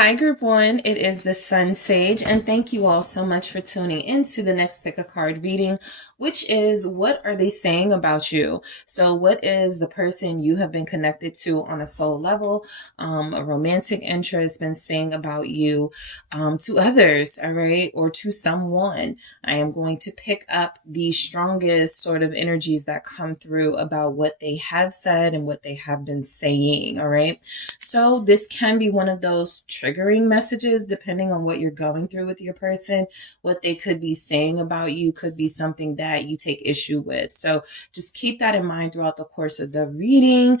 Hi, Group 1. It is the SunSage, and thank you all so much for tuning into the next pick a card reading, which is what are they saying about you? So what is the person you have been connected to on a soul level, a romantic interest been saying about you to others, all right, or to someone? I am going to pick up the strongest sort of energies that come through about what they have said and what they have been saying, all right? So this can be one of those triggering messages depending on what you're going through with your person. What they could be saying about you could be something that you take issue with. So just keep that in mind throughout the course of the reading.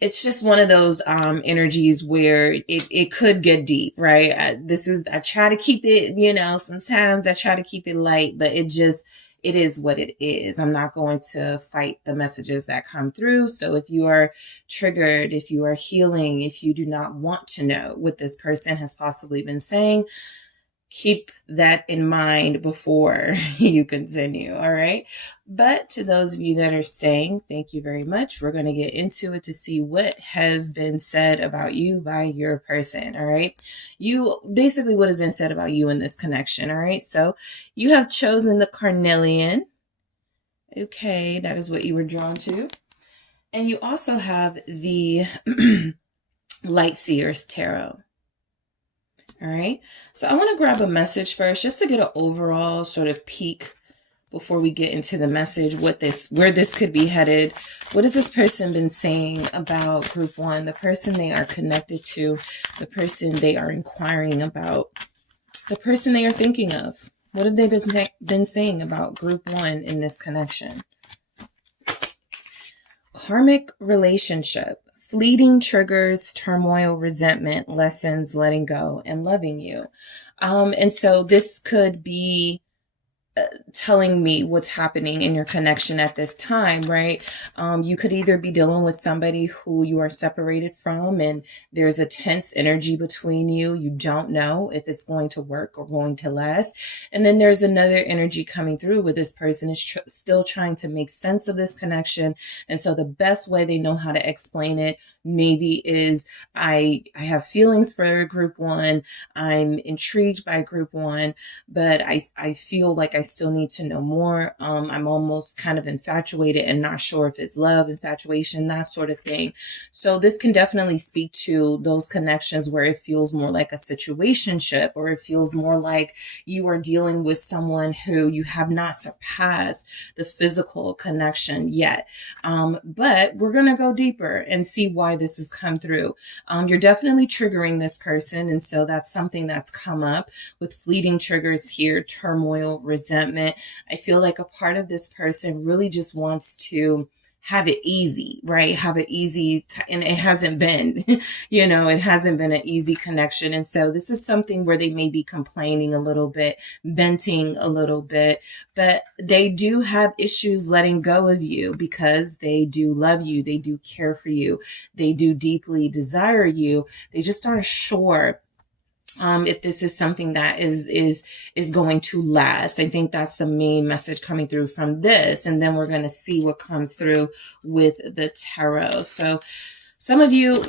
It's just one of those energies where it could get deep, right? I try to keep it, sometimes I try to keep it light, but it is what it is. I'm not going to fight the messages that come through. So if you are triggered, if you are healing, if you do not want to know what this person has possibly been saying, keep that in mind before you continue, all right? But to those of you that are staying, thank you very much. We're going to get into it to see what has been said about you by your person, all right? Basically what has been said about you in this connection, all right? So you have chosen the carnelian. Okay, that is what you were drawn to. And you also have the Light Seers Tarot. All right, so I want to grab a message first just to get an overall sort of peek before we get into the message, where this could be headed. What has this person been saying about Group 1, the person they are connected to, the person they are inquiring about, the person they are thinking of? What have they been saying about Group 1 in this connection? Karmic relationship. Fleeting triggers, turmoil, resentment, lessons, letting go, and loving you. And so this could be telling me what's happening in your connection at this time, right? You could either be dealing with somebody who you are separated from and there's a tense energy between you. You don't know if it's going to work or going to last. And then there's another energy coming through where this person is still trying to make sense of this connection. And so the best way they know how to explain it maybe is I have feelings for Group 1. I'm intrigued by Group 1, but I feel like I still need to know more. I'm almost kind of infatuated and not sure if it's love, infatuation, that sort of thing. So this can definitely speak to those connections where it feels more like a situationship, or it feels more like you are dealing with someone who you have not surpassed the physical connection yet. But we're going to go deeper and see why this has come through. You're definitely triggering this person. And so that's something that's come up with fleeting triggers here, turmoil, resentment. I feel like a part of this person really just wants to have it easy, right? Have it easy. And it hasn't been, it hasn't been an easy connection. And so this is something where they may be complaining a little bit, venting a little bit, but they do have issues letting go of you because they do love you. They do care for you. They do deeply desire you. They just aren't sure if this is something that is going to last. I think that's the main message coming through from this. And then we're going to see what comes through with the tarot. So some of you,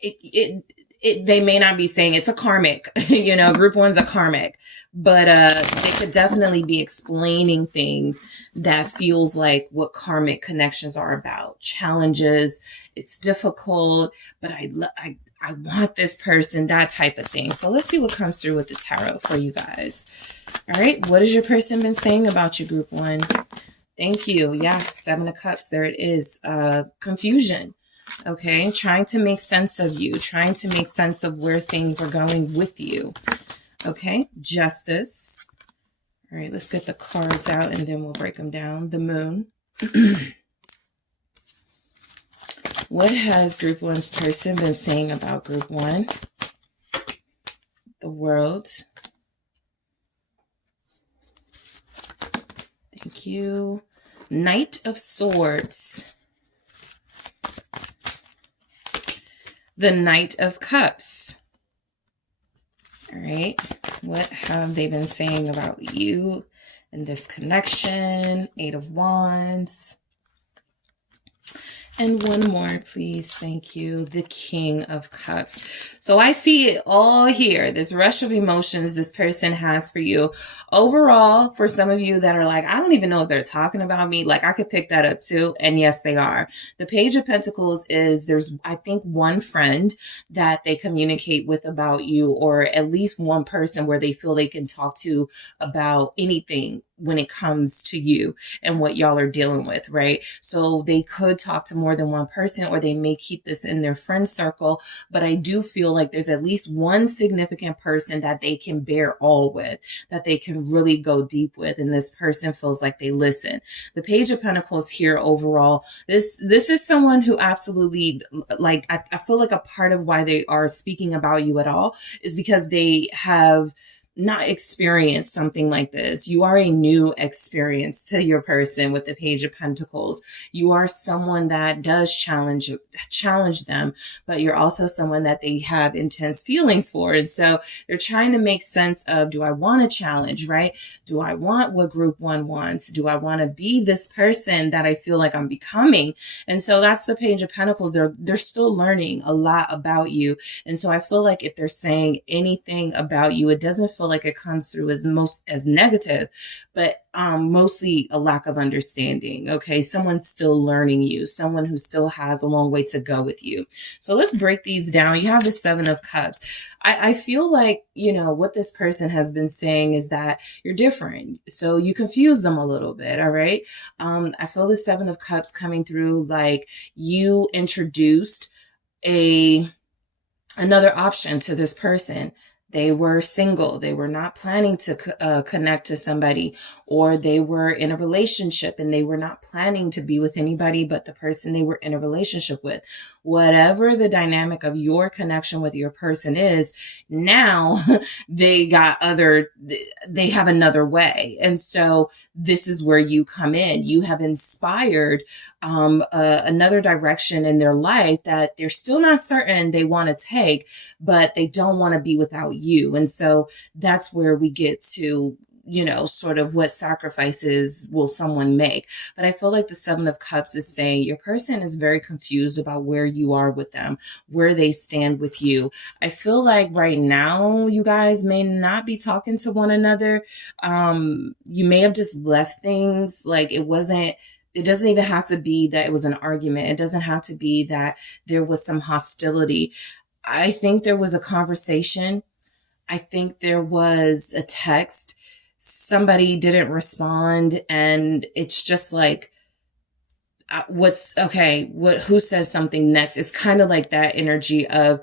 they may not be saying it's a karmic, Group 1's a karmic, but they could definitely be explaining things that feels like what karmic connections are about. Challenges, it's difficult, but I want this person, that type of thing. So let's see what comes through with the tarot for you guys. All right, what has your person been saying about you, Group 1? Thank you. Yeah, 7 of Cups, there it is. Confusion. Okay, trying to make sense of you, trying to make sense of where things are going with you. Okay, Justice. All right, let's get the cards out and then we'll break them down. The Moon. What has Group 1's person been saying about Group 1? The World. Thank you. Knight of Swords. The Knight of Cups. All right. What have they been saying about you in this connection? 8 of Wands. And one more, please. Thank you. The King of Cups. So I see it all here. This rush of emotions this person has for you. Overall, for some of you that are like, I don't even know if they're talking about me. Like, I could pick that up too. And yes, they are. The Page of Pentacles is there's, I think, one friend that they communicate with about you, or at least one person where they feel they can talk to about anything when it comes to you and what y'all are dealing with, right? So they could talk to more than one person, or they may keep this in their friend circle. But I do feel like there's at least one significant person that they can bear all with, that they can really go deep with. And this person feels like they listen. The Page of Pentacles here overall, this is someone who absolutely, like, I feel like a part of why they are speaking about you at all is because they have not experienced something like this. You are a new experience to your person with the Page of Pentacles. You are someone that does challenge them, but you're also someone that they have intense feelings for. And so they're trying to make sense of, do I want a challenge, right? Do I want what group one wants? Do I want to be this person that I feel like I'm becoming? And so that's the Page of Pentacles. They're still learning a lot about you. And so I feel like if they're saying anything about you, it doesn't feel like it comes through as negative, but mostly a lack of understanding. Okay, someone's still learning you, someone who still has a long way to go with you. So let's break these down. You have the Seven of Cups. I feel like, you know, what this person has been saying is that you're different. So you confuse them a little bit. All right. I feel the Seven of Cups coming through like you introduced another option to this person. They were single. They were not planning to connect to somebody, or they were in a relationship and they were not planning to be with anybody but the person they were in a relationship with. Whatever the dynamic of your connection with your person is, now they have another way. And so this is where you come in. You have inspired another direction in their life that they're still not certain they want to take, but they don't want to be without you. And so that's where we get to, you know, sort of what sacrifices will someone make. But I feel like the Seven of Cups is saying your person is very confused about where you are with them, where they stand with you. I feel like right now you guys may not be talking to one another. You may have just left things like it doesn't even have to be that it was an argument. It doesn't have to be that there was some hostility. I think there was a conversation. I think there was a text. Somebody didn't respond, and it's just like, who says something next? It's kind of like that energy of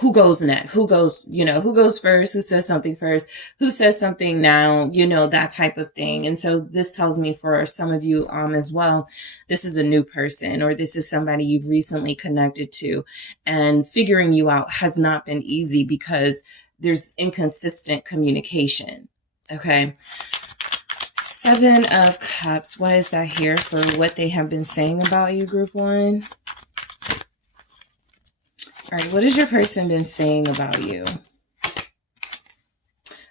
who goes next, who goes first, who says something first, who says something now, that type of thing. And so this tells me for some of you as well, this is a new person, or this is somebody you've recently connected to, and figuring you out has not been easy because there's inconsistent communication. Okay. Seven of Cups. What is that here for what they have been saying about you, group one? All right, what has your person been saying about you?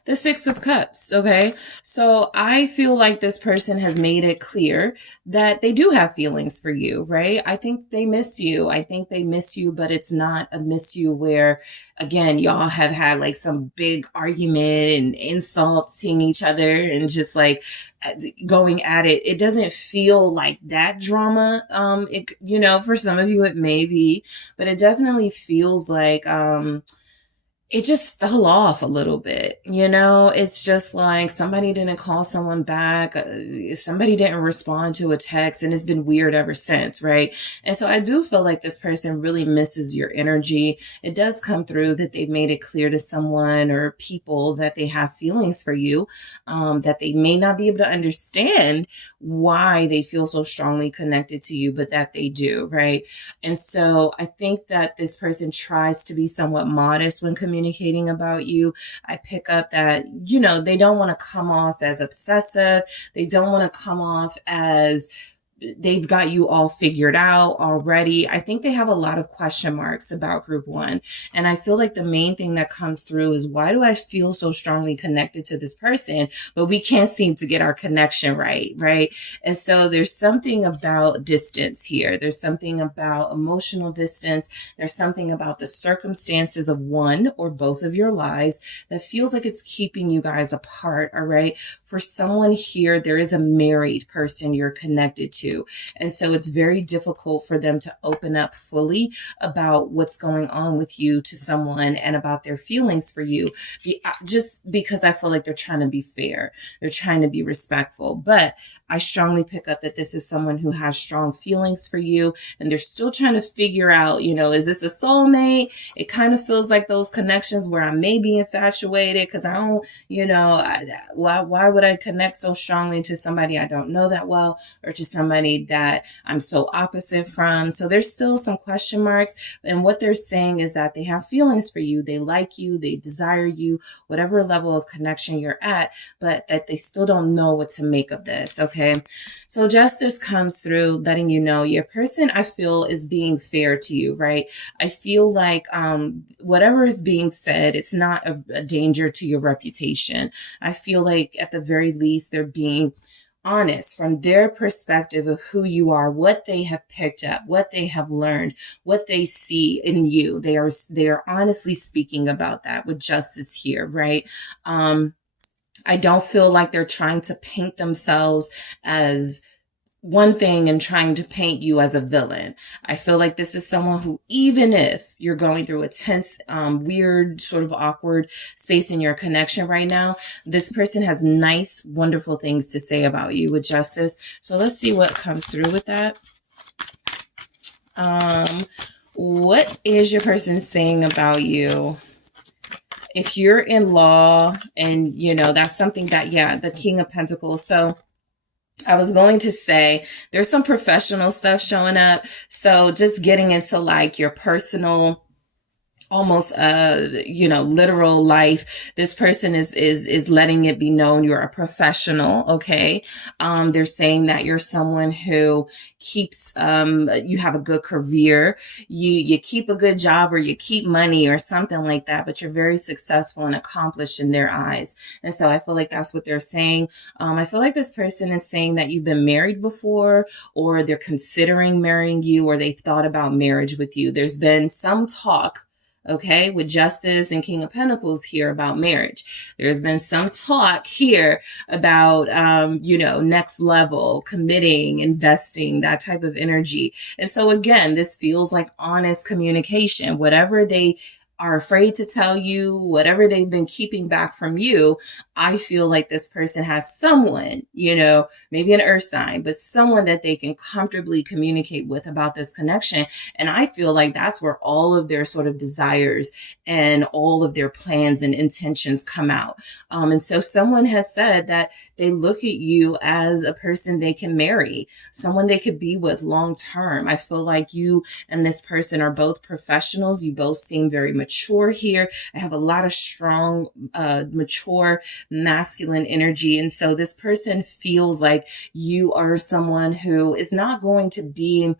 The Six of Cups, okay? So I feel like this person has made it clear that they do have feelings for you, right? I think they miss you. But it's not a miss you where, again, y'all have had like some big argument and insult, seeing each other and just like going at it. It doesn't feel like that drama. For some of you it may be, but it definitely feels like, it just fell off a little bit. It's just like somebody didn't call someone back. Somebody didn't respond to a text, and it's been weird ever since, right? And so I do feel like this person really misses your energy. It does come through that they've made it clear to someone or people that they have feelings for you, that they may not be able to understand why they feel so strongly connected to you, but that they do, right? And so I think that this person tries to be somewhat modest when communicating about you. I pick up that, they don't want to come off as obsessive. They don't want to come off as they've got you all figured out already. I think they have a lot of question marks about group one. And I feel like the main thing that comes through is, why do I feel so strongly connected to this person, but we can't seem to get our connection right? Right. And so there's something about distance here. There's something about emotional distance. There's something about the circumstances of one or both of your lives that feels like it's keeping you guys apart. All right. For someone here, there is a married person you're connected to. And so it's very difficult for them to open up fully about what's going on with you to someone and about their feelings for you, just because I feel like they're trying to be fair. They're trying to be respectful. But I strongly pick up that this is someone who has strong feelings for you, and they're still trying to figure out, is this a soulmate? It kind of feels like those connections where I may be infatuated because I don't, why would I connect so strongly to somebody I don't know that well, or to somebody that I'm so opposite from? So there's still some question marks. And what they're saying is that they have feelings for you. They like you. They desire you, whatever level of connection you're at, but that they still don't know what to make of this. Okay. So justice comes through, letting you know your person, I feel, is being fair to you, right? I feel like whatever is being said, it's not a danger to your reputation. I feel like at the very least, they're being honest from their perspective of who you are, what they have picked up, what they have learned, what they see in you. They are honestly speaking about that with justice here, right? I don't feel like they're trying to paint themselves as one thing and trying to paint you as a villain. I feel like this is someone who, even if you're going through a tense, weird, sort of awkward space in your connection right now, this person has nice, wonderful things to say about you with justice. So let's see what comes through with that. What is your person saying about you? If you're in law and, that's something that, the King of Pentacles. So I was going to say there's some professional stuff showing up. So just getting into like your personal, almost literal life, this person is letting it be known you're a professional. Okay. They're saying that you're someone who keeps you have a good career, you keep a good job, or you keep money or something like that, but you're very successful and accomplished in their eyes. And so I feel like that's what they're saying. I feel like this person is saying that you've been married before, or they're considering marrying you, or they've thought about marriage with you. There's been some talk, okay, with Justice and King of Pentacles here about marriage. There's been some talk here about, next level, committing, investing, that type of energy. And so again, this feels like honest communication. Whatever they are afraid to tell you, whatever they've been keeping back from you, I feel like this person has someone, maybe an earth sign, but someone that they can comfortably communicate with about this connection. And I feel like that's where all of their sort of desires and all of their plans and intentions come out. And so someone has said that they look at you as a person they can marry, someone they could be with long term. I feel like you and this person are both professionals. You both seem very mature here. I have a lot of strong, mature, masculine energy. And so this person feels like you are someone who is not going to be,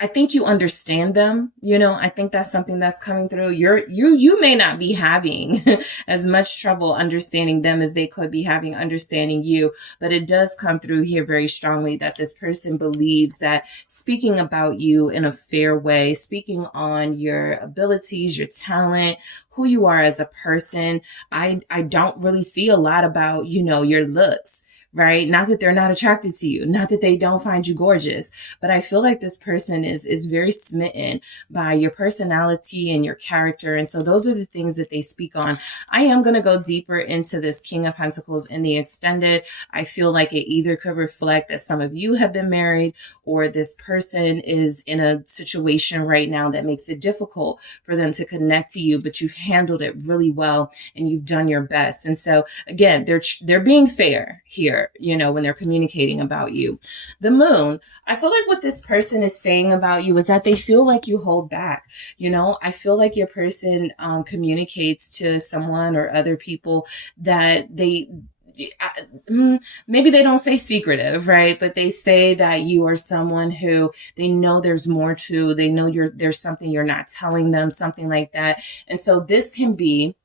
I think you understand them. I think that's something that's coming through. You may not be having as much trouble understanding them as they could be having understanding you, but it does come through here very strongly that this person believes that speaking about you in a fair way, speaking on your abilities, your talent, who you are as a person. I don't really see a lot about, your looks. Right? Not that they're not attracted to you, not that they don't find you gorgeous, but I feel like this person is very smitten by your personality and your character. And so those are the things that they speak on. I am going to go deeper into this King of Pentacles in the extended. I feel like it either could reflect that some of you have been married, or this person is in a situation right now that makes it difficult for them to connect to you, but you've handled it really well and you've done your best. And so again, they're being fair here, when they're communicating about you. The Moon, I feel like what this person is saying about you is that they feel like you hold back. I feel like your person communicates to someone or other people that maybe they don't say secretive, right? But they say that you are someone who they know there's more to, they know there's something you're not telling them, something like that. And so this can be,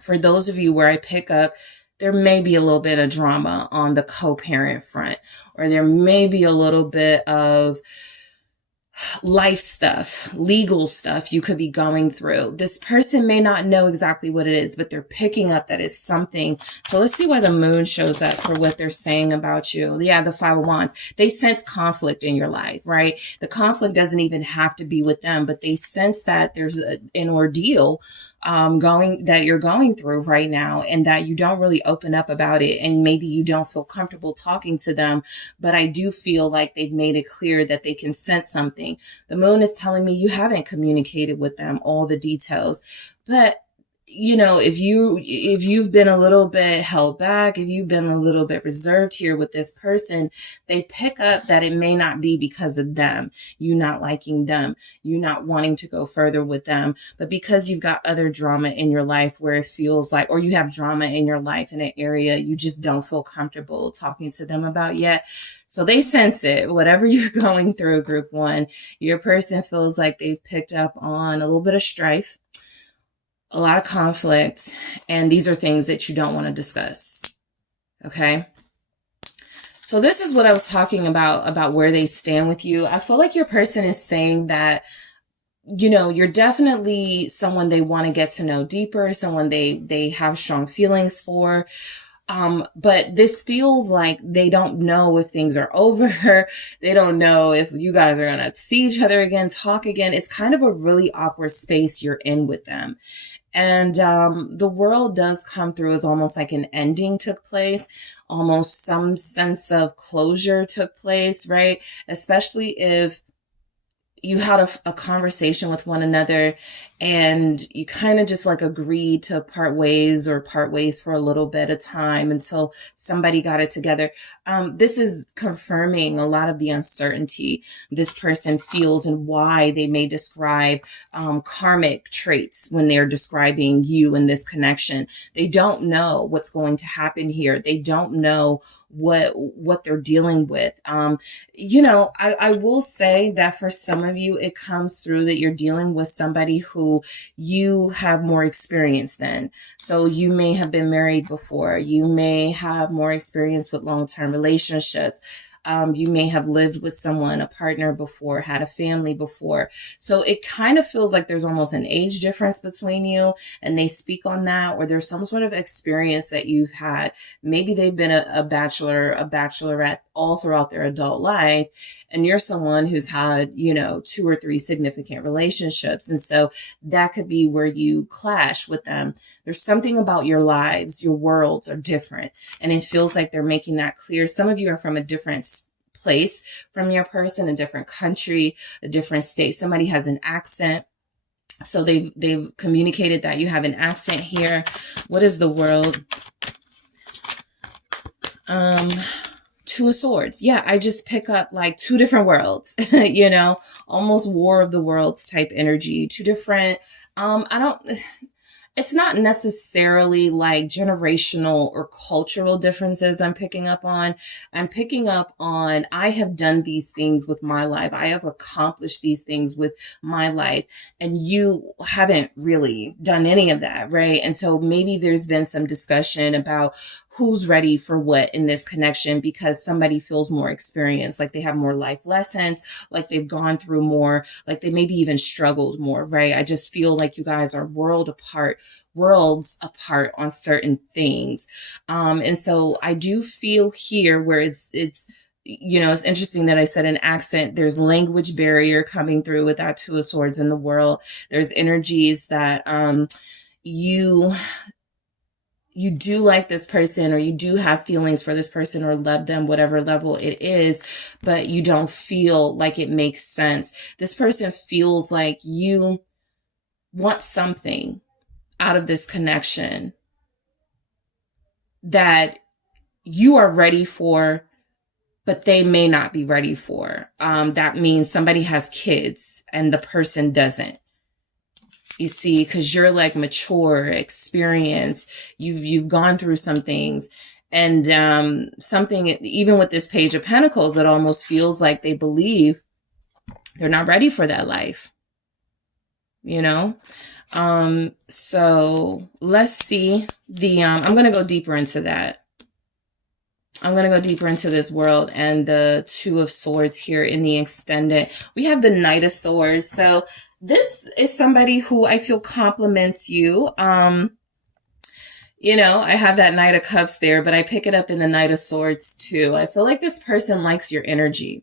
for those of you where I pick up, there may be a little bit of drama on the co-parent front, or there may be a little bit of life stuff, legal stuff you could be going through. This person may not know exactly what it is, but they're picking up that it's something. So let's see why the moon shows up for what they're saying about you. Yeah, the Five of Wands. They sense conflict in your life, right? The conflict doesn't even have to be with them, but they sense that there's an ordeal that you're going through right now, and that you don't really open up about it, and maybe you don't feel comfortable talking to them. But I do feel like they've made it clear that they can sense something. The moon is telling me you haven't communicated with them all the details, but you know, if you've been a little bit held back, if you've been a little bit reserved here with this person, they pick up that it may not be because of them, you not liking them, you not wanting to go further with them, but because you've got other drama in your life where it feels like, or you have drama in your life in an area you just don't feel comfortable talking to them about yet. So they sense it. Whatever you're going through, group one, your person feels like they've picked up on a little bit of strife, a lot of conflict, and these are things that you don't want to discuss. Okay. So this is what I was talking about where they stand with you. I feel like your person is saying that, you know, you're definitely someone they want to get to know deeper, someone they have strong feelings for. But this feels like they don't know if things are over. They don't know if you guys are going to see each other again, talk again. It's kind of a really awkward space you're in with them. And the world does come through as almost like an ending took place, almost some sense of closure took place, right? Especially if you had a conversation with one another and you kind of just like agreed to part ways for a little bit of time until somebody got it together. This is confirming a lot of the uncertainty this person feels and why they may describe karmic traits when they're describing you in this connection. They don't know what's going to happen here. They don't know what they're dealing with. You know, I will say that for some of you, it comes through that you're dealing with somebody who you have more experience than. So you may have been married before. You may have more experience with long-term relationships. You may have lived with someone, a partner before, had a family before. So it kind of feels like there's almost an age difference between you, and they speak on that, or there's some sort of experience that you've had. Maybe they've been a bachelor, a bachelorette all throughout their adult life, and you're someone who's had, you know, 2 or 3 significant relationships. And so that could be where you clash with them. There's something about your lives, your worlds are different, and it feels like they're making that clear. Some of you are from a different place from your person, a different country, a different state. Somebody has an accent. So they've communicated that you have an accent here. What is the world? Two of Swords. Yeah, I just pick up like 2 different worlds, you know, almost War of the Worlds type energy. 2 different, it's not necessarily like generational or cultural differences I'm picking up on. I'm picking up on, I have done these things with my life. I have accomplished these things with my life, and you haven't really done any of that, right? And so maybe there's been some discussion about who's ready for what in this connection, because somebody feels more experienced, like they have more life lessons, like they've gone through more, like they maybe even struggled more, right? I just feel like you guys are worlds apart on certain things. And so I do feel here where it's, you know, it's interesting that I said an accent. There's language barrier coming through with that 2 of Swords in the world. There's energies that, you do like this person, or you do have feelings for this person, or love them, whatever level it is, but you don't feel like it makes sense. This person feels like you want something out of this connection that you are ready for, but they may not be ready for. That means somebody has kids and the person doesn't. You see, because you're like mature, experienced, you've gone through some things, And something, even with this Page of Pentacles, it almost feels like they believe they're not ready for that life, you know? So let's see I'm going to go deeper into that. I'm going to go deeper into this world and the Two of Swords here in the extended. We have the Knight of Swords. So this is somebody who I feel compliments you. You know, I have that Knight of Cups there, but I pick it up in the Knight of Swords too. I feel like this person likes your energy.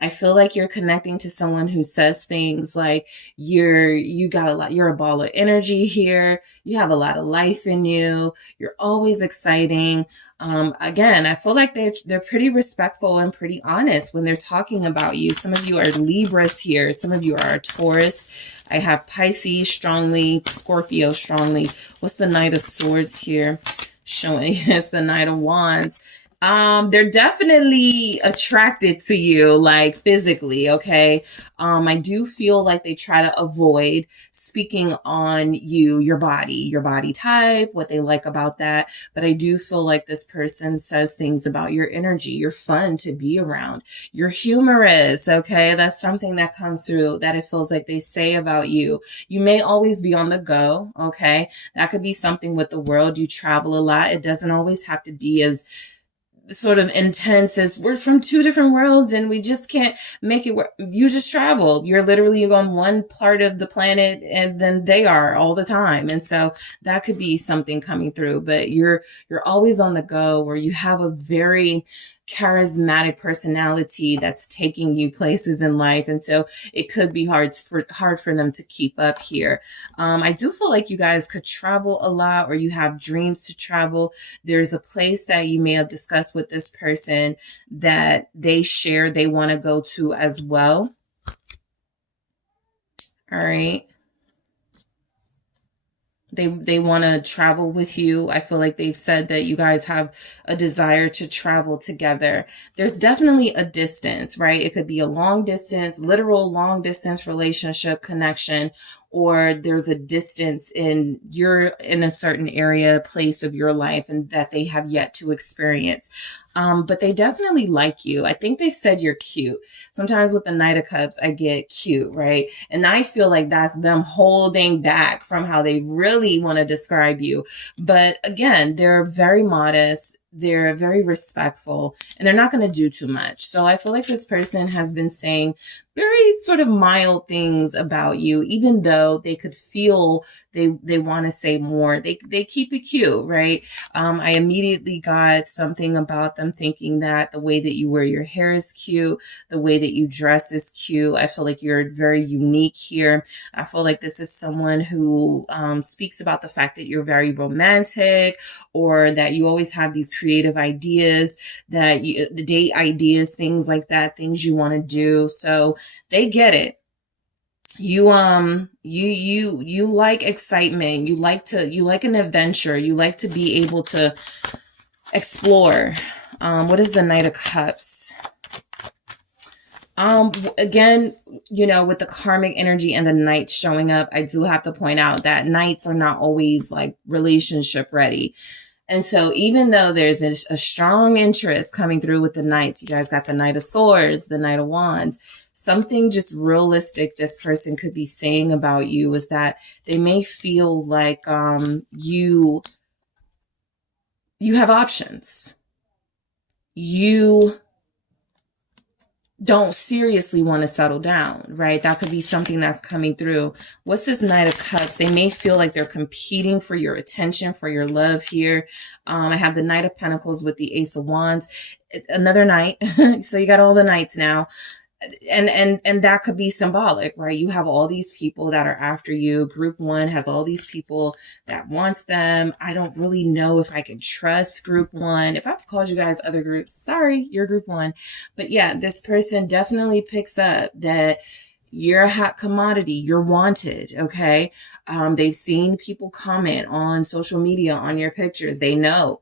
I feel like you're connecting to someone who says things like you're a ball of energy here. You have a lot of life in you. You're always exciting. Again, I feel like they're pretty respectful and pretty honest when they're talking about you. Some of you are Libras here. Some of you are Taurus. I have Pisces strongly, Scorpio strongly. What's the Knight of Swords here? Showing it's the Knight of Wands. They're definitely attracted to you, like physically, okay? I do feel like they try to avoid speaking on you, your body type, what they like about that. But I do feel like this person says things about your energy. You're fun to be around. You're humorous, okay? That's something that comes through that it feels like they say about you. You may always be on the go, okay? That could be something with the world. You travel a lot. It doesn't always have to be as sort of intense as we're from two different worlds and we just can't make it work. You just travel. You're literally on one part of the planet and then they are all the time. And so that could be something coming through, but you're always on the go, or you have a very charismatic personality that's taking you places in life. And so it could be hard for them to keep up here. I do feel like you guys could travel a lot, or you have dreams to travel. There's a place that you may have discussed with this person that they want to go to as well. All right. They want to travel with you. I feel like they've said that you guys have a desire to travel together. There's definitely a distance, right? It could be a long distance, literal long distance relationship connection, or there's a distance you're in a certain area, place of your life, and that they have yet to experience. But they definitely like you. I think they've said you're cute. Sometimes with the Knight of Cups, I get cute, right? And I feel like that's them holding back from how they really want to describe you. But again, they're very modest. They're very respectful, and they're not going to do too much. So I feel like this person has been saying very sort of mild things about you, even though they could feel they want to say more. They keep it cute, right? I immediately got something about them thinking that the way that you wear your hair is cute, the way that you dress is cute. I feel like you're very unique here. I feel like this is someone who speaks about the fact that you're very romantic, or that you always have these creative ideas, that the date ideas, things like that, things you want to do. So they get it. You like excitement. You like an adventure. You like to be able to explore. What is the Knight of Cups? Again, you know, with the karmic energy and the knights showing up, I do have to point out that knights are not always like relationship ready. And so even though there's a strong interest coming through with the knights, you guys got the Knight of Swords, the Knight of Wands, something just realistic this person could be saying about you is that they may feel like you have options. You don't seriously want to settle down, right? That could be something that's coming through. What's this Knight of Cups? They may feel like they're competing for your attention, for your love here. I have the Knight of Pentacles with the Ace of Wands. Another knight. So you got all the knights now. And that could be symbolic, right? You have all these people that are after you. Group one has all these people that wants them. I don't really know if I can trust group one. If I've called you guys other groups, sorry, you're group one. But yeah, this person definitely picks up that you're a hot commodity. You're wanted. Okay. They've seen people comment on social media on your pictures. They know,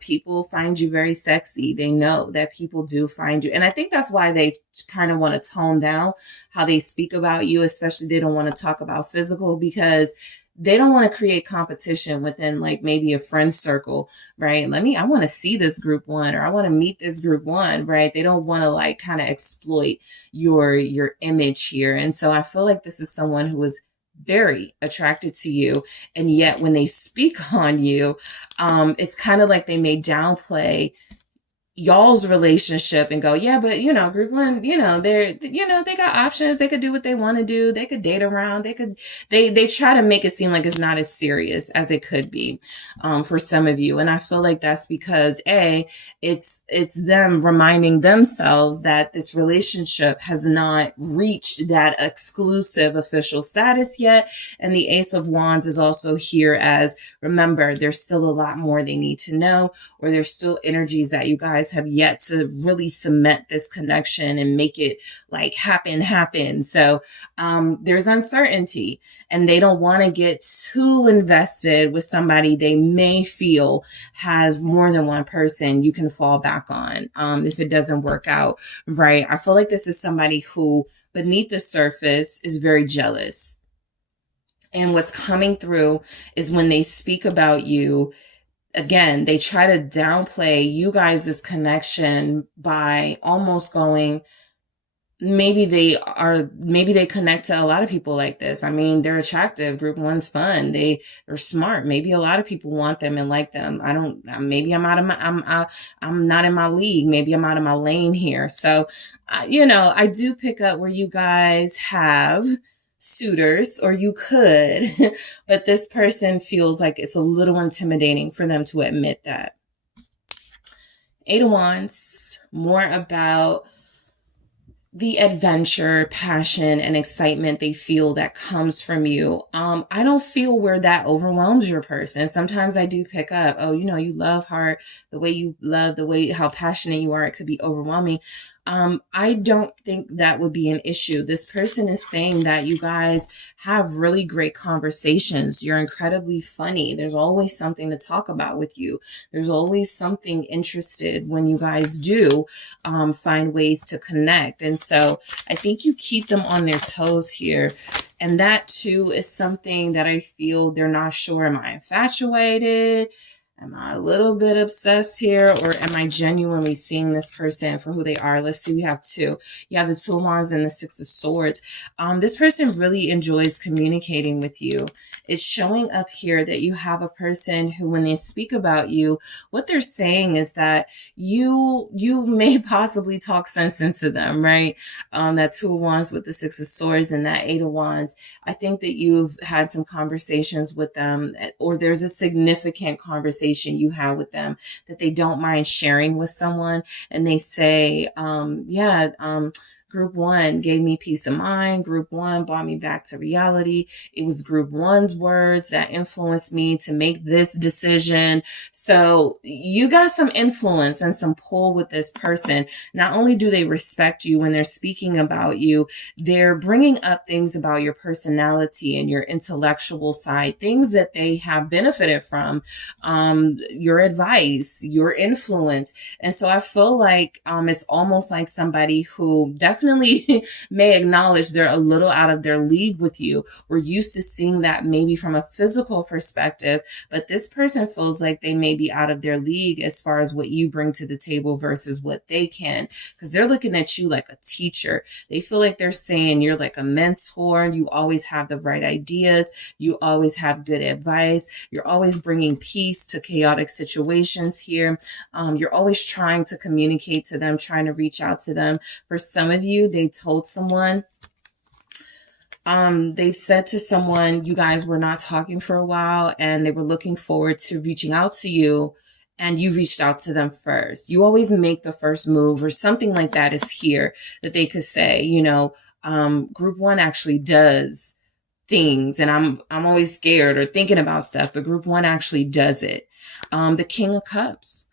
people find you very sexy. They know that people do find you. And I think that's why they kind of want to tone down how they speak about you, especially they don't want to talk about physical, because they don't want to create competition within like maybe a friend circle, right? I want to see this group one, or I want to meet this group one, right? They don't want to like kind of exploit your image here. And so I feel like this is someone who is very attracted to you, and yet when they speak on you, it's kind of like they may downplay y'all's relationship and go, yeah, but group one, they got options. They could do what they want to do. They could date around. They try to make it seem like it's not as serious as it could be, for some of you. And I feel like that's because it's them reminding themselves that this relationship has not reached that exclusive official status yet. And the Ace of Wands is also here as, remember, there's still a lot more they need to know, or there's still energies that you guys have yet to really cement this connection and make it like happen. So there's uncertainty, and they don't want to get too invested with somebody they may feel has more than one person you can fall back on if it doesn't work out, right? I feel like this is somebody who beneath the surface is very jealous. And what's coming through is when they speak about you, again, they try to downplay you guys' connection by almost going, maybe they connect to a lot of people like this. I mean, they're attractive. Group one's fun. They're smart. Maybe a lot of people want them and like them. Maybe I'm not in my league. Maybe I'm out of my lane here. So, I do pick up where you guys have suitors, or you could, but this person feels like it's a little intimidating for them to admit that. Eight of Wands, more about the adventure, passion, and excitement they feel that comes from you. I don't feel where that overwhelms your person. Sometimes I do pick up, you love heart, the way you love, how passionate you are, it could be overwhelming. I don't think that would be an issue. This person is saying that you guys have really great conversations. You're incredibly funny. There's always something to talk about with you. There's always something interested when you guys do find ways to connect. And so I think you keep them on their toes here. And that too is something that I feel they're not sure. Am I infatuated? Am I a little bit obsessed here, or am I genuinely seeing this person for who they are? Let's see, we have two. You have the Two of Wands and the Six of Swords. This person really enjoys communicating with you. It's showing up here that you have a person who, when they speak about you, what they're saying is that you may possibly talk sense into them, right? That Two of Wands with the Six of Swords and that Eight of Wands. I think that you've had some conversations with them, or there's a significant conversation you have with them that they don't mind sharing with someone, and they say, Group one gave me peace of mind. Group one brought me back to reality. It was group one's words that influenced me to make this decision. So you got some influence and some pull with this person. Not only do they respect you when they're speaking about you, they're bringing up things about your personality and your intellectual side, things that they have benefited from, your advice, your influence. And so I feel like it's almost like somebody who definitely may acknowledge they're a little out of their league with you. We're used to seeing that maybe from a physical perspective, but this person feels like they may be out of their league as far as what you bring to the table versus what they can, because they're looking at you like a teacher. They feel like they're saying you're like a mentor. You always have the right ideas. You always have good advice. You're always bringing peace to chaotic situations here. You're always trying to communicate to them, trying to reach out to them. For some of you, they told someone, they said to someone, you guys were not talking for a while and they were looking forward to reaching out to you, and you reached out to them first. You always make the first move, or something like that is here that they could say, group one actually does things, and I'm always scared or thinking about stuff, but group one actually does it. The King of Cups.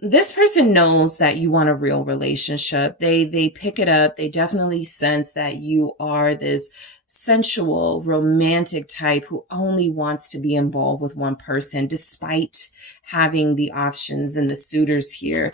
This person knows that you want a real relationship. They pick it up. They definitely sense that you are this sensual, romantic type who only wants to be involved with one person, despite having the options and the suitors here.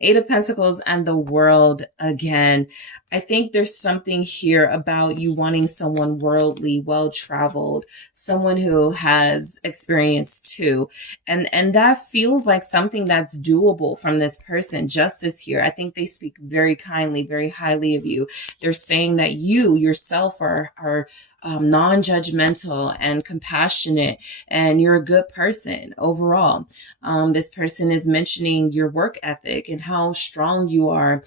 Eight of Pentacles and the World again. I think there's something here about you wanting someone worldly, well-traveled, someone who has experience too. And that feels like something that's doable from this person. Justice here. I think they speak very kindly, very highly of you. They're saying that you yourself are non-judgmental and compassionate, and you're a good person overall. This person is mentioning your work ethic and how strong you are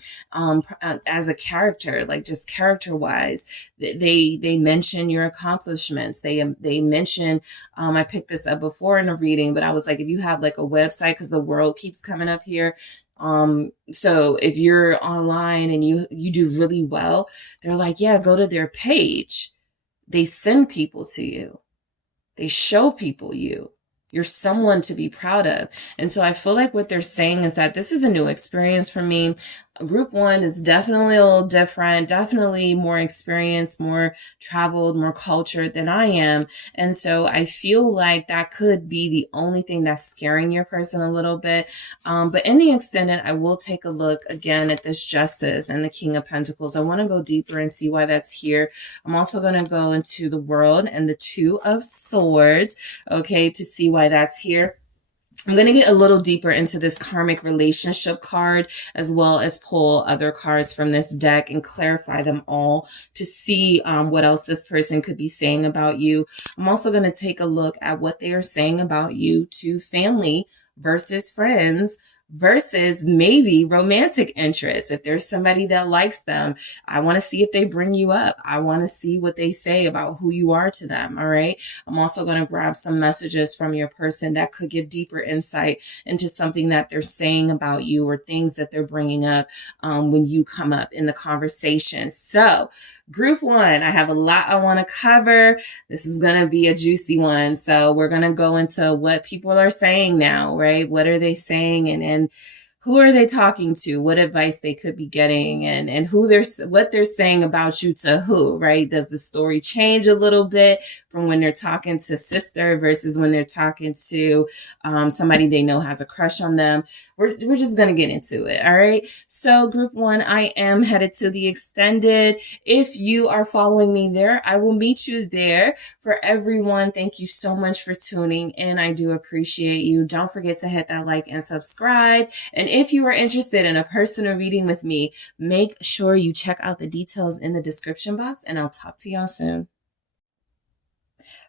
as a character, like just character wise. They mention your accomplishments. They mention, I picked this up before in a reading, but I was like, if you have like a website, because the world keeps coming up here. So if you're online and you do really well, they're like, yeah, go to their page. They send people to you. They show people you. You're someone to be proud of. And so I feel like what they're saying is that this is a new experience for me. Group one is definitely a little different, definitely more experienced, more traveled, more cultured than I am. And so I feel like that could be the only thing that's scaring your person a little bit. But in the extended, I will take a look again at this Justice and the King of Pentacles. I want to go deeper and see why that's here. I'm also going to go into the World and the Two of Swords, okay, to see why that's here. I'm going to get a little deeper into this karmic relationship card, as well as pull other cards from this deck and clarify them all to see what else this person could be saying about you. I'm also going to take a look at what they are saying about you to family versus friends versus maybe romantic interest. If there's somebody that likes them, I want to see if they bring you up. I want to see what they say about who you are to them. All right. I'm also going to grab some messages from your person that could give deeper insight into something that they're saying about you or things that they're bringing up when you come up in the conversation. So group one, I have a lot I want to cover. This is going to be a juicy one. So we're going to go into what people are saying now, right? What are they saying, and who are they talking to? What advice they could be getting, and what they're saying about you to who, right? Does the story change a little bit from when they're talking to sister versus when they're talking to somebody they know has a crush on them? We're just going to get into it. All right. So group one, I am headed to the extended. If you are following me there, I will meet you there. For everyone, thank you so much for tuning in. I do appreciate you. Don't forget to hit that like and subscribe. And if you are interested in a personal reading with me, make sure you check out the details in the description box, and I'll talk to y'all soon.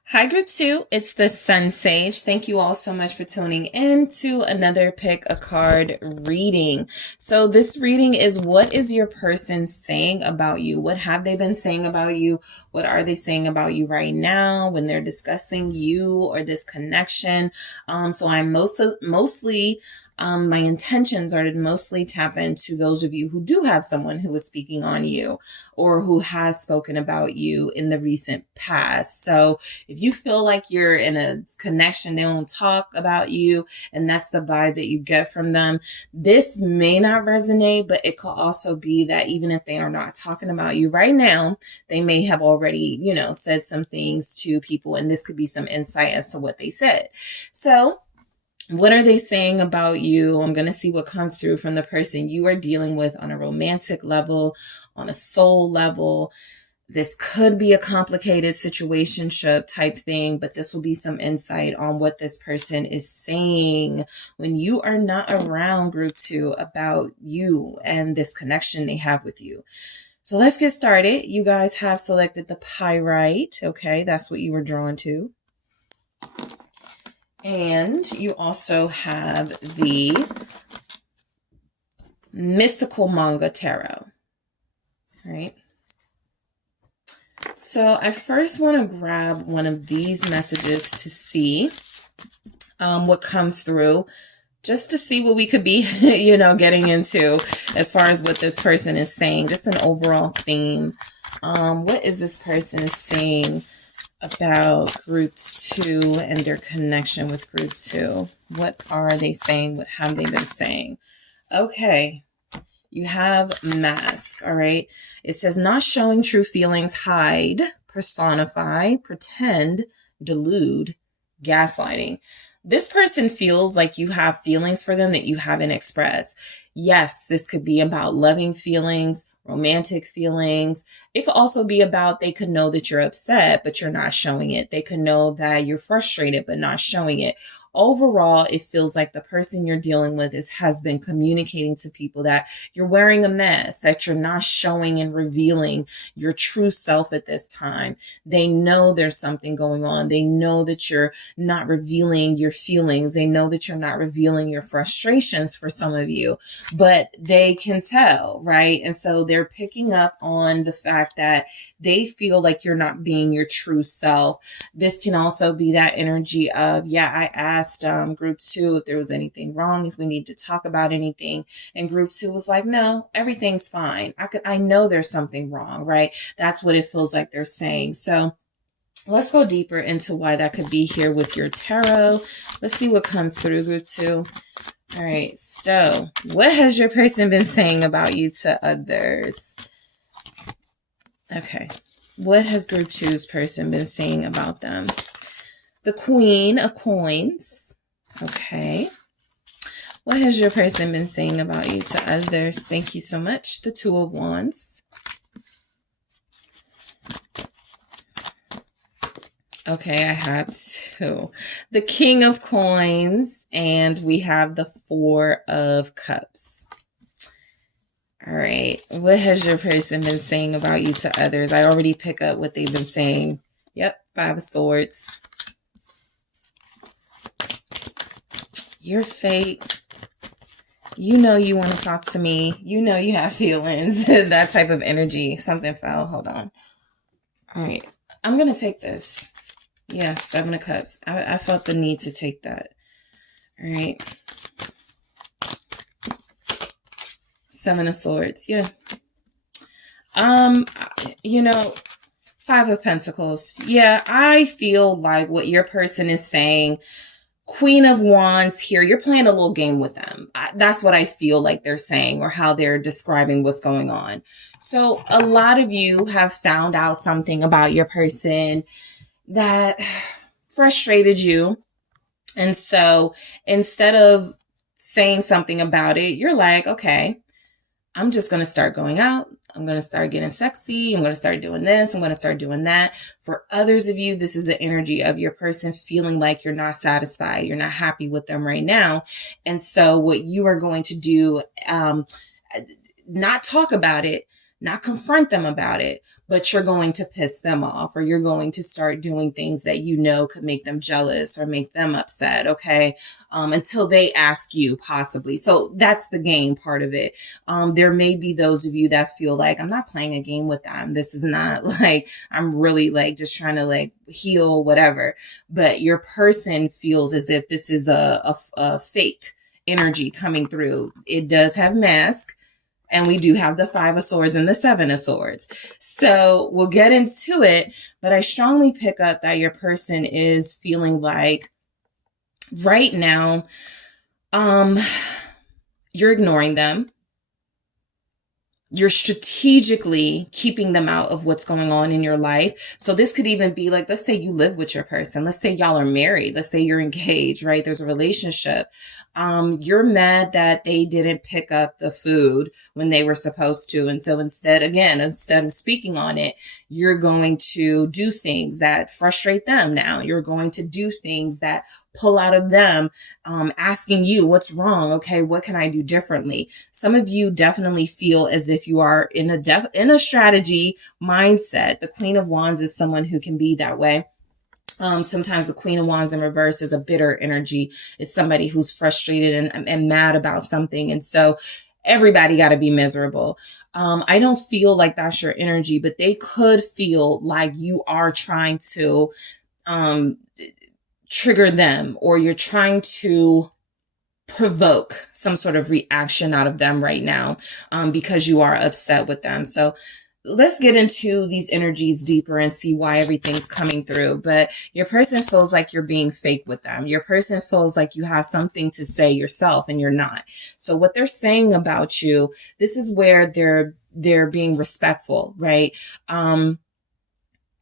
Hi, group two. It's the SunSage. Thank you all so much for tuning in to another pick a card reading. So this reading is, what is your person saying about you? What have they been saying about you? What are they saying about you right now when they're discussing you or this connection? So I'm mostly my intentions are to mostly tap into those of you who do have someone who is speaking on you or who has spoken about you in the recent past. So if you feel like you're in a connection, they don't talk about you, and that's the vibe that you get from them, this may not resonate, but it could also be that even if they are not talking about you right now, they may have already, said some things to people, and this could be some insight as to what they said. So what are they saying about you? I'm going to see what comes through from the person you are dealing with on a romantic level, on a soul level. This could be a complicated situationship type thing, but this will be some insight on what this person is saying when you are not around, group two, about you and this connection they have with you. So let's get started. You guys have selected the pyrite. Okay, that's what you were drawn to. And you also have the mystical manga tarot, right? So I first want to grab one of these messages to see what comes through, just to see what we could be, getting into as far as what this person is saying, just an overall theme. What is this person saying about group two and their connection with group two? What are they saying? What have they been saying? Okay. You have mask. All right. It says not showing true feelings, hide, personify, pretend, delude, gaslighting. This person feels like you have feelings for them that you haven't expressed. Yes, this could be about loving feelings, romantic feelings. It could also be about they could know that you're upset, but you're not showing it. They could know that you're frustrated, but not showing it. Overall, it feels like the person you're dealing with has been communicating to people that you're wearing a mask, that you're not showing and revealing your true self at this time. They know there's something going on. They know that you're not revealing your feelings. They know that you're not revealing your frustrations for some of you, but they can tell, right? And so they're picking up on the fact that they feel like you're not being your true self. This can also be that energy of, yeah, I asked group 2 if there was anything wrong, if we need to talk about anything. And group 2 was like, no, everything's fine. I know there's something wrong, right? That's what it feels like they're saying. So let's go deeper into why that could be here with your tarot. Let's see what comes through, group 2. All right. So what has your person been saying about you to others? Okay. What has group 2's person been saying about them? The Queen of Coins. Okay. What has your person been saying about you to others? Thank you so much. The Two of Wands. Okay, I have 2. The King of Coins, and we have the Four of Cups. All right. What has your person been saying about you to others? I already pick up what they've been saying. Yep, Five of Swords. You're fake. You know you want to talk to me. You know you have feelings. That type of energy. Something fell. Hold on. All right. I'm going to take this. Yeah, Seven of Cups. I felt the need to take that. All right. Seven of Swords. Yeah. You know, Five of Pentacles. Yeah, I feel like what your person is saying, Queen of Wands here, you're playing a little game with them. That's what I feel like they're saying, or how they're describing what's going on. So a lot of you have found out something about your person that frustrated you. And so instead of saying something about it, you're like, okay, I'm just going to start going out. I'm going to start getting sexy. I'm going to start doing this. I'm going to start doing that. For others of you, this is the energy of your person feeling like you're not satisfied. You're not happy with them right now. And so what you are going to do, not talk about it, not confront them about it, but you're going to piss them off, or you're going to start doing things that you know could make them jealous or make them upset, okay? Until they ask you, possibly. So that's the game part of it. There may be those of you that feel like, I'm not playing a game with them. This is not like, I'm really like just trying to like heal, whatever. But your person feels as if this is a fake energy coming through. It does have mask. And we do have the Five of Swords and the Seven of Swords. So we'll get into it, but I strongly pick up that your person is feeling like right now, you're ignoring them. You're strategically keeping them out of what's going on in your life. So this could even be like, let's say you live with your person. Let's say y'all are married. Let's say you're engaged, right? There's a relationship. You're mad that they didn't pick up the food when they were supposed to. And so instead of speaking on it, you're going to do things that frustrate them now. You're going to do things that pull out of them, asking you what's wrong. Okay, what can I do differently? Some of you definitely feel as if you are in a strategy mindset. The Queen of Wands is someone who can be that way. Sometimes the Queen of Wands in reverse is a bitter energy. It's somebody who's frustrated and mad about something. And so everybody got to be miserable. I don't feel like that's your energy, but they could feel like you are trying to trigger them, or you're trying to provoke some sort of reaction out of them right now, because you are upset with them. So let's get into these energies deeper and see why everything's coming through. But your person feels like you're being fake with them. Your person feels like you have something to say yourself and you're not. So what they're saying about you, this is where they're being respectful, right?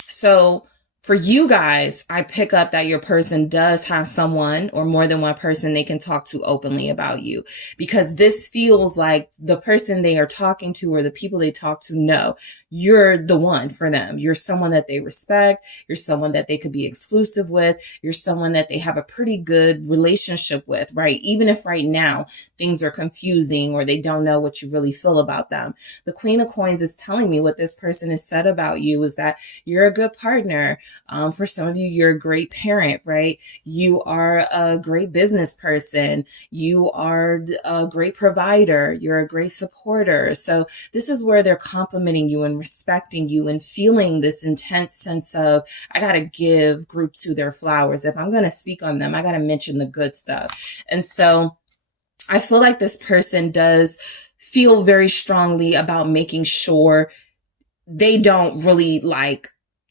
So For you guys, I pick up that your person does have someone or more than one person they can talk to openly about you, because this feels like the person they are talking to or the people they talk to know you're the one for them. You're someone that they respect. You're someone that they could be exclusive with. You're someone that they have a pretty good relationship with, right? Even if right now things are confusing or they don't know what you really feel about them. The Queen of Coins is telling me what this person has said about you is that you're a good partner. For some of you, you're a great parent, right? You are a great business person. You are a great provider. You're a great supporter. So this is where they're complimenting you and respecting you and feeling this intense sense of, I got to give group 2 their flowers. If I'm going to speak on them, I got to mention the good stuff. And so I feel like this person does feel very strongly about making sure they don't really like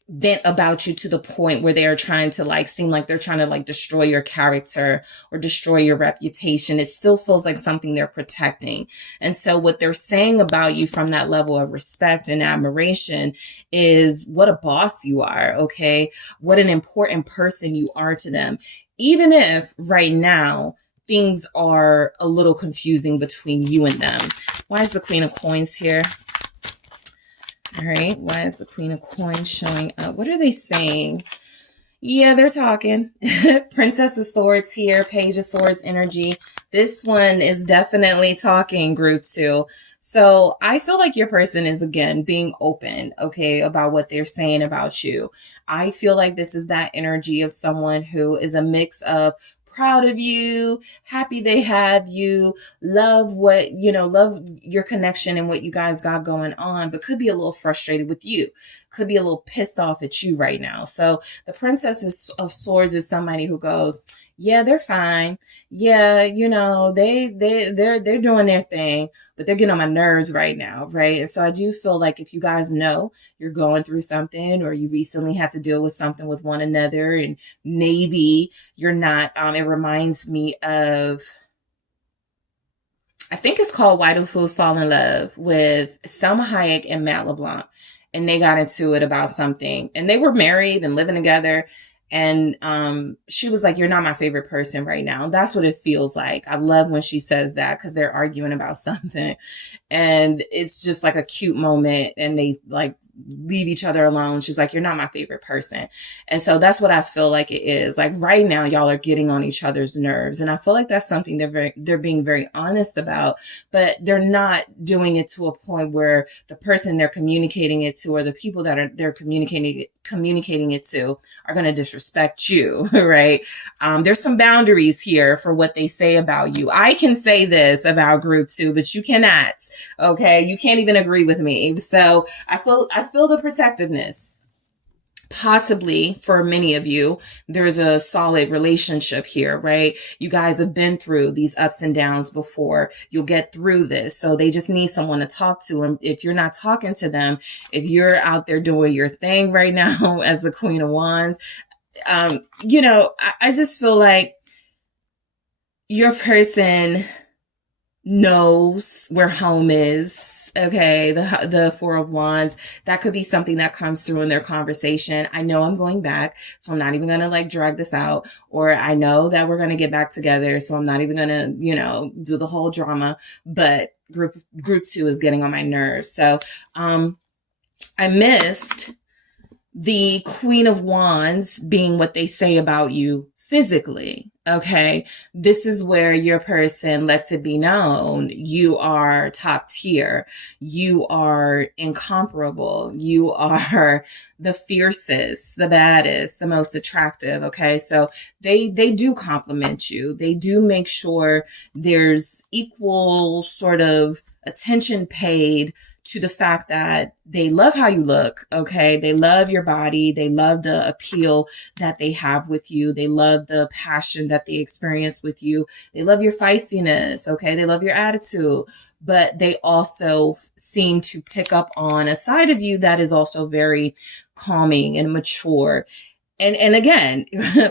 vent about you to the point where they are trying to like seem like they're trying to like destroy your character or destroy your reputation. It still feels like something they're protecting. And so what they're saying about you from that level of respect and admiration is what a boss you are, okay? What an important person you are to them. Even if right now things are a little confusing between you and them. Why is the Queen of Coins here? All right, why is the Queen of Coins showing up? What are they saying? Yeah, they're talking. Princess of Swords here, Page of Swords energy. This one is definitely talking, group 2. So I feel like your person is, again, being open, okay, about what they're saying about you. I feel like this is that energy of someone who is a mix of proud of you, happy they have you, love what, love your connection and what you guys got going on, but could be a little frustrated with you, could be a little pissed off at you right now. So the Princess of Swords is somebody who goes, yeah, they're fine. Yeah, they're doing their thing, but they're getting on my nerves right now, right? And so I do feel like if you guys know you're going through something or you recently had to deal with something with one another and maybe you're not, it reminds me of, I think it's called Why Do Fools Fall in Love with Selma Hayek and Matt LeBlanc. And they got into it about something and they were married and living together. And she was like, you're not my favorite person right now. That's what it feels like. I love when she says that because they're arguing about something. And it's just like a cute moment. And they like leave each other alone. She's like, you're not my favorite person. And so that's what I feel like it is. Like right now, y'all are getting on each other's nerves. And I feel like that's something they're being very honest about. But they're not doing it to a point where the person they're communicating it to or the people that they're communicating it to are going to disrespect you, right? There's some boundaries here for what they say about you. I can say this about group 2, but you cannot, okay? You can't even agree with me. So I feel the protectiveness. Possibly for many of you, there's a solid relationship here, right? You guys have been through these ups and downs before. You'll get through this. So they just need someone to talk to. And if you're not talking to them, if you're out there doing your thing right now as the Queen of Wands, I just feel like your person knows where home is. Okay. The Four of Wands, that could be something that comes through in their conversation. I know I'm going back, so I'm not even going to like drag this out, or I know that we're going to get back together. So I'm not even going to, do the whole drama, but group 2 is getting on my nerves. So, I missed the Queen of Wands being what they say about you physically. Okay. This is where your person lets it be known. You are top tier. You are incomparable. You are the fiercest, the baddest, the most attractive. Okay. So they do compliment you. They do make sure there's equal sort of attention paid to the fact that they love how you look, okay? They love your body. They love the appeal that they have with you. They love the passion that they experience with you. They love your feistiness, okay? They love your attitude, but they also seem to pick up on a side of you that is also very calming and mature. And again,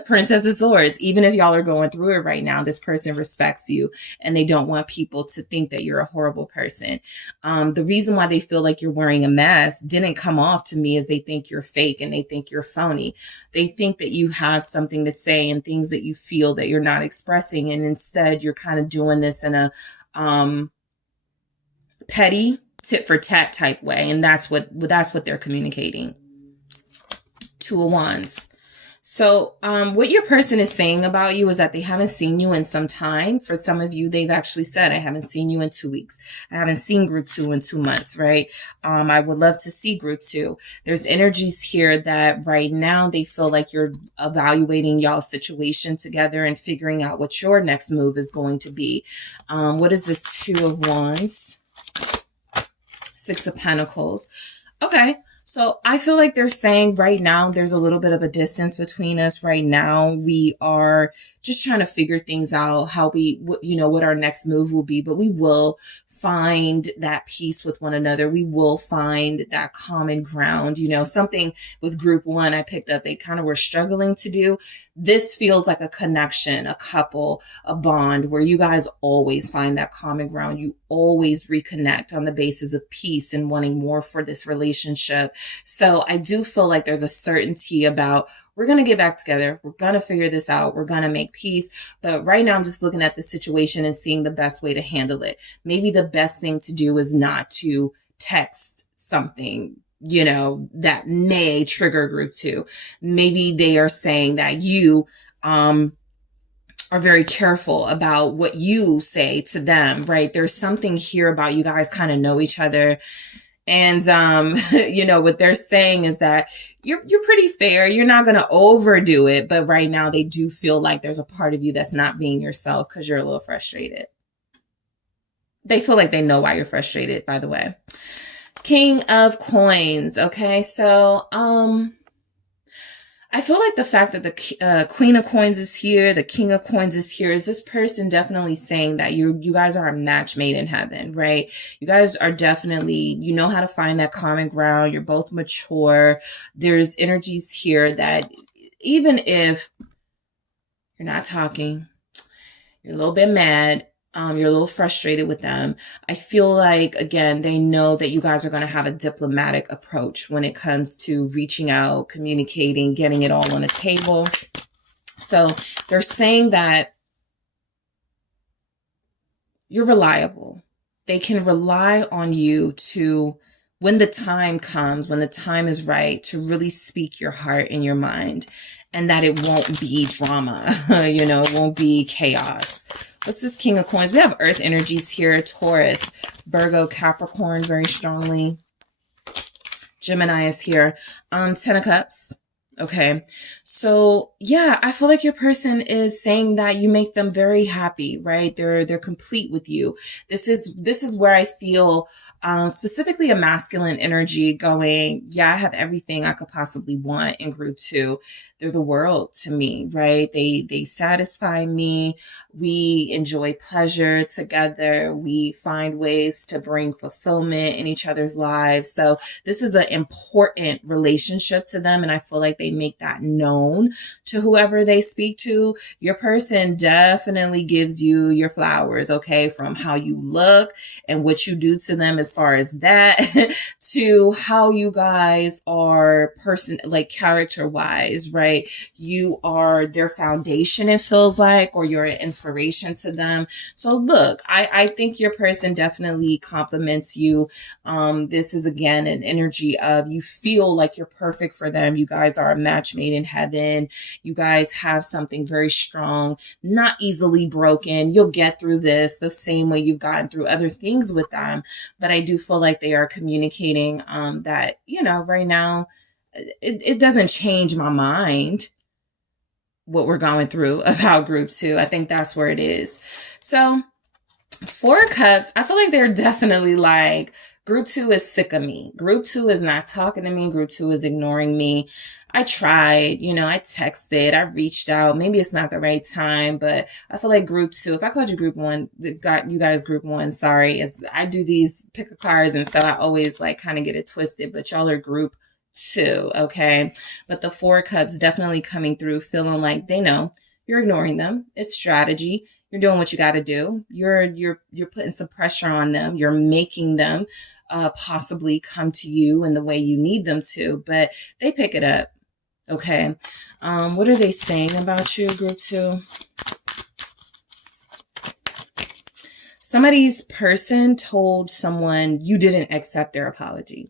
Princess of Swords, even if y'all are going through it right now, this person respects you and they don't want people to think that you're a horrible person. The reason why they feel like you're wearing a mask didn't come off to me as they think you're fake and they think you're phony. They think that you have something to say and things that you feel that you're not expressing. And instead you're kind of doing this in a, petty tit for tat type way. And that's what they're communicating. Two of Wands. So what your person is saying about you is that they haven't seen you in some time. For some of you, they've actually said, I haven't seen you in 2 weeks. I haven't seen group 2 in 2 months, right? I would love to see group 2. There's energies here that right now they feel like you're evaluating y'all's situation together and figuring out what your next move is going to be. What is this 2 of Wands? 6 of Pentacles. Okay. So I feel like they're saying right now there's a little bit of a distance between us right now. We are just trying to figure things out, how what our next move will be, but we will find that peace with one another. We will find that common ground, something with group 1 I picked up, they kind of were struggling to do. This feels like a connection, a couple, a bond where you guys always find that common ground. You always reconnect on the basis of peace and wanting more for this relationship. So I do feel like there's a certainty about, we're going to get back together. We're going to figure this out. We're going to make peace. But right now I'm just looking at the situation and seeing the best way to handle it. Maybe the best thing to do is not to text something, that may trigger group 2. Maybe they are saying that you, are very careful about what you say to them, right? There's something here about you guys kind of know each other. And, what they're saying is that you're pretty fair. You're not going to overdo it. But right now they do feel like there's a part of you that's not being yourself because you're a little frustrated. They feel like they know why you're frustrated, by the way. King of Coins. Okay. So, I feel like the fact that the Queen of Coins is here, the King of Coins is here, is this person definitely saying that you guys are a match made in heaven, right? You guys are definitely, you know how to find that common ground. You're both mature. There's energies here that even if you're not talking, you're a little bit mad, you're a little frustrated with them, I feel like, again, they know that you guys are going to have a diplomatic approach when it comes to reaching out, communicating, getting it all on a table. So they're saying that you're reliable. They can rely on you to, when the time comes, when the time is right, to really speak your heart and your mind, and that it won't be drama, it won't be chaos. What's this King of Coins? We have earth energies here. Taurus, Virgo, Capricorn, very strongly. Gemini is here. 10 of Cups. Okay. So yeah, I feel like your person is saying that you make them very happy, right? They're complete with you. This is where I feel, specifically a masculine energy going, yeah, I have everything I could possibly want in group 2. They're the world to me, right? They satisfy me. We enjoy pleasure together. We find ways to bring fulfillment in each other's lives. So this is an important relationship to them. And I feel like they make that known to whoever they speak to. Your person definitely gives you your flowers, okay? From how you look and what you do to them as far as that, to how you guys are character wise, right? You are their foundation, it feels like, or you're an inspiration to them. So look, I think your person definitely compliments you. This is again an energy of you feel like you're perfect for them. You guys are a match made in heaven. You guys have something very strong, not easily broken. You'll get through this the same way you've gotten through other things with them. But I do feel like they are communicating that, right now, it doesn't change my mind what we're going through about group 2. I think that's where it is. So 4 of Cups, I feel like they're definitely like, group 2 is sick of me. Group 2 is not talking to me. Group 2 is ignoring me. I tried, I texted, I reached out. Maybe it's not the right time, but I feel like group 2, if I called you group 1, got you guys group 1, sorry. I do these pick of cards, and so I always kind of get it twisted, but y'all are group too, okay? But the Four of Cups definitely coming through feeling like they know you're ignoring them. It's strategy. You're doing what you got to do. You're putting some pressure on them. You're making them possibly come to you in the way you need them to, but they pick it up, okay? What are they saying about you, group 2? Somebody's person told someone you didn't accept their apology,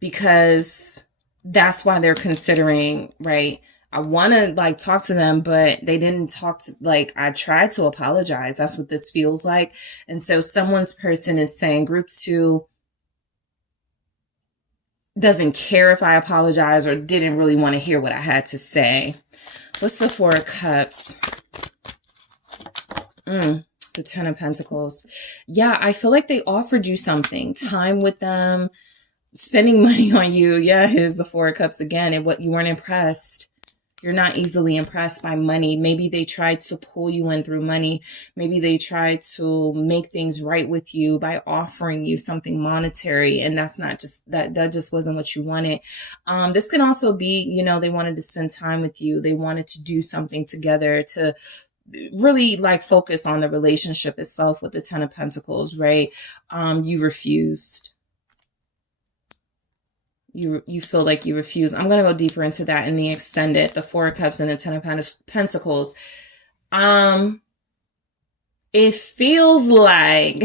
because that's why they're considering, right? I want to like talk to them, but they didn't talk to, like, I tried to apologize. That's what this feels like. And so someone's person is saying group 2 doesn't care if I apologize or didn't really want to hear what I had to say. What's the Four of Cups? The Ten of Pentacles. Yeah, I feel like they offered you something. Time with them, spending money on you. Yeah, here's the Four of Cups again. And what, you weren't impressed. You're not easily impressed by money. Maybe they tried to pull you in through money. Maybe they tried to make things right with you by offering you something monetary. And that's not just, that just wasn't what you wanted. This can also be, you know, they wanted to spend time with you. They wanted to do something together to really like focus on the relationship itself with the Ten of Pentacles, right? You refused. You feel like you refuse. I'm going to go deeper into that in the extended, the Four of Cups and the Ten of Pentacles. It feels like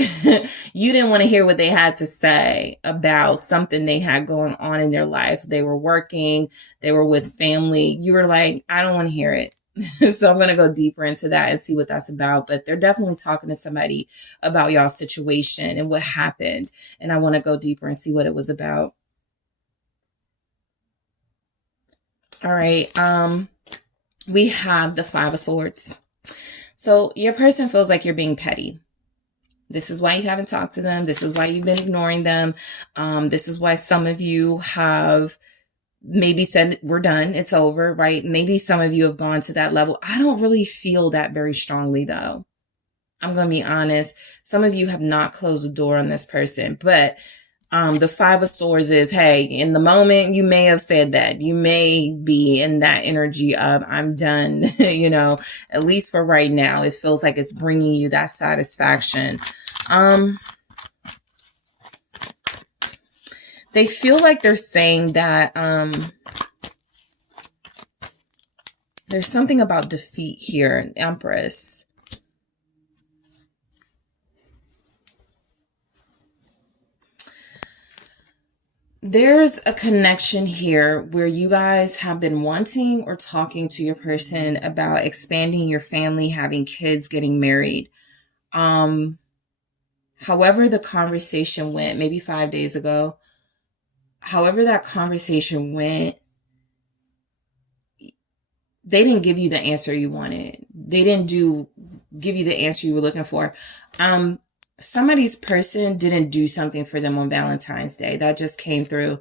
you didn't want to hear what they had to say about something they had going on in their life. They were working, they were with family. You were like, I don't want to hear it. So I'm going to go deeper into that and see what that's about. But they're definitely talking to somebody about y'all's situation and what happened. And I want to go deeper and see what it was about. All right. We have the Five of Swords. So your person feels like you're being petty. This is why you haven't talked to them. This is why you've been ignoring them. This is why some of you have maybe said, we're done, it's over, right? Maybe some of you have gone to that level. I don't really feel that very strongly, though. I'm going to be honest. Some of you have not closed the door on this person, but the Five of Swords is, hey, in the moment, you may have said that. You may be in that energy of, I'm done, you know, at least for right now. It feels like it's bringing you that satisfaction. They feel like they're saying that there's something about defeat here, Empress. There's a connection here where you guys have been wanting or talking to your person about expanding your family, having kids, getting married. However the conversation went, maybe 5 days ago, however that conversation went, they didn't give you the answer you wanted. They didn't give you the answer you were looking for. Somebody's person didn't do something for them on Valentine's Day. That just came through.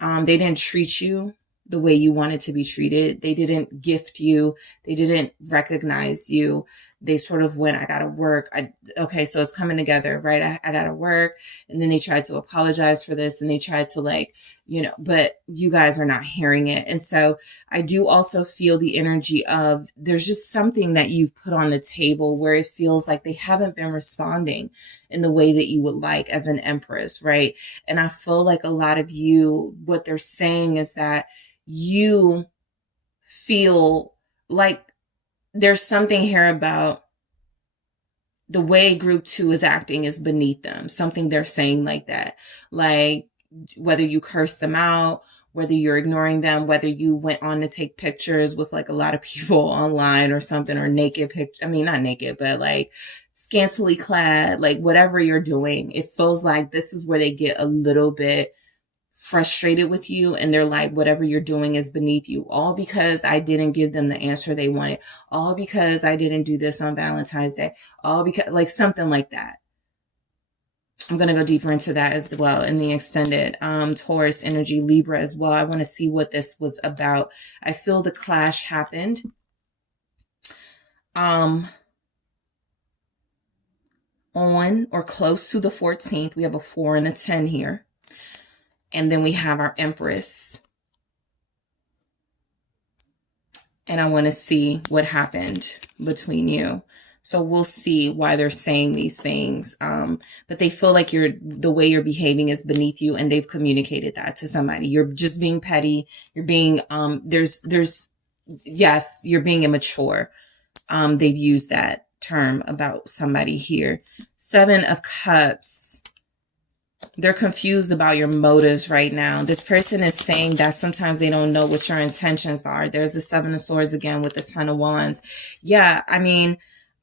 They didn't treat you the way you wanted to be treated. They didn't gift you. They didn't recognize you. They sort of went, I gotta work. Okay, so it's coming together, right? I gotta work. And then they tried to apologize for this, and they tried to, like, you know, but you guys are not hearing it. And so I do also feel the energy of, there's just something that you've put on the table where it feels like they haven't been responding in the way that you would like as an Empress, right? And I feel like a lot of you, what they're saying is that you feel like there's something here about the way group 2 is acting is beneath them. Something they're saying like that. Like, whether you curse them out, whether you're ignoring them, whether you went on to take pictures with like a lot of people online or something, or naked picture. I mean, not naked, but like scantily clad, like whatever you're doing, it feels like this is where they get a little bit frustrated with you, and they're like, whatever you're doing is beneath you, all because I didn't give them the answer they wanted, all because I didn't do this on Valentine's Day, all because, like, something like that. I'm going to go deeper into that as well in the extended Taurus energy, Libra as well. I want to see what this was about. I feel the clash happened. On or close to the 14th, we have a 4 and a 10 here. And then we have our Empress. And I want to see what happened between you. So we'll see why they're saying these things. But they feel like the way you're behaving is beneath you, and they've communicated that to somebody. You're just being petty. You're being, yes, you're being immature. They've used that term about somebody here. 7 of Cups. They're confused about your motives right now. This person is saying that sometimes they don't know what your intentions are. There's the 7 of Swords again with the 10 of Wands. Yeah, I mean,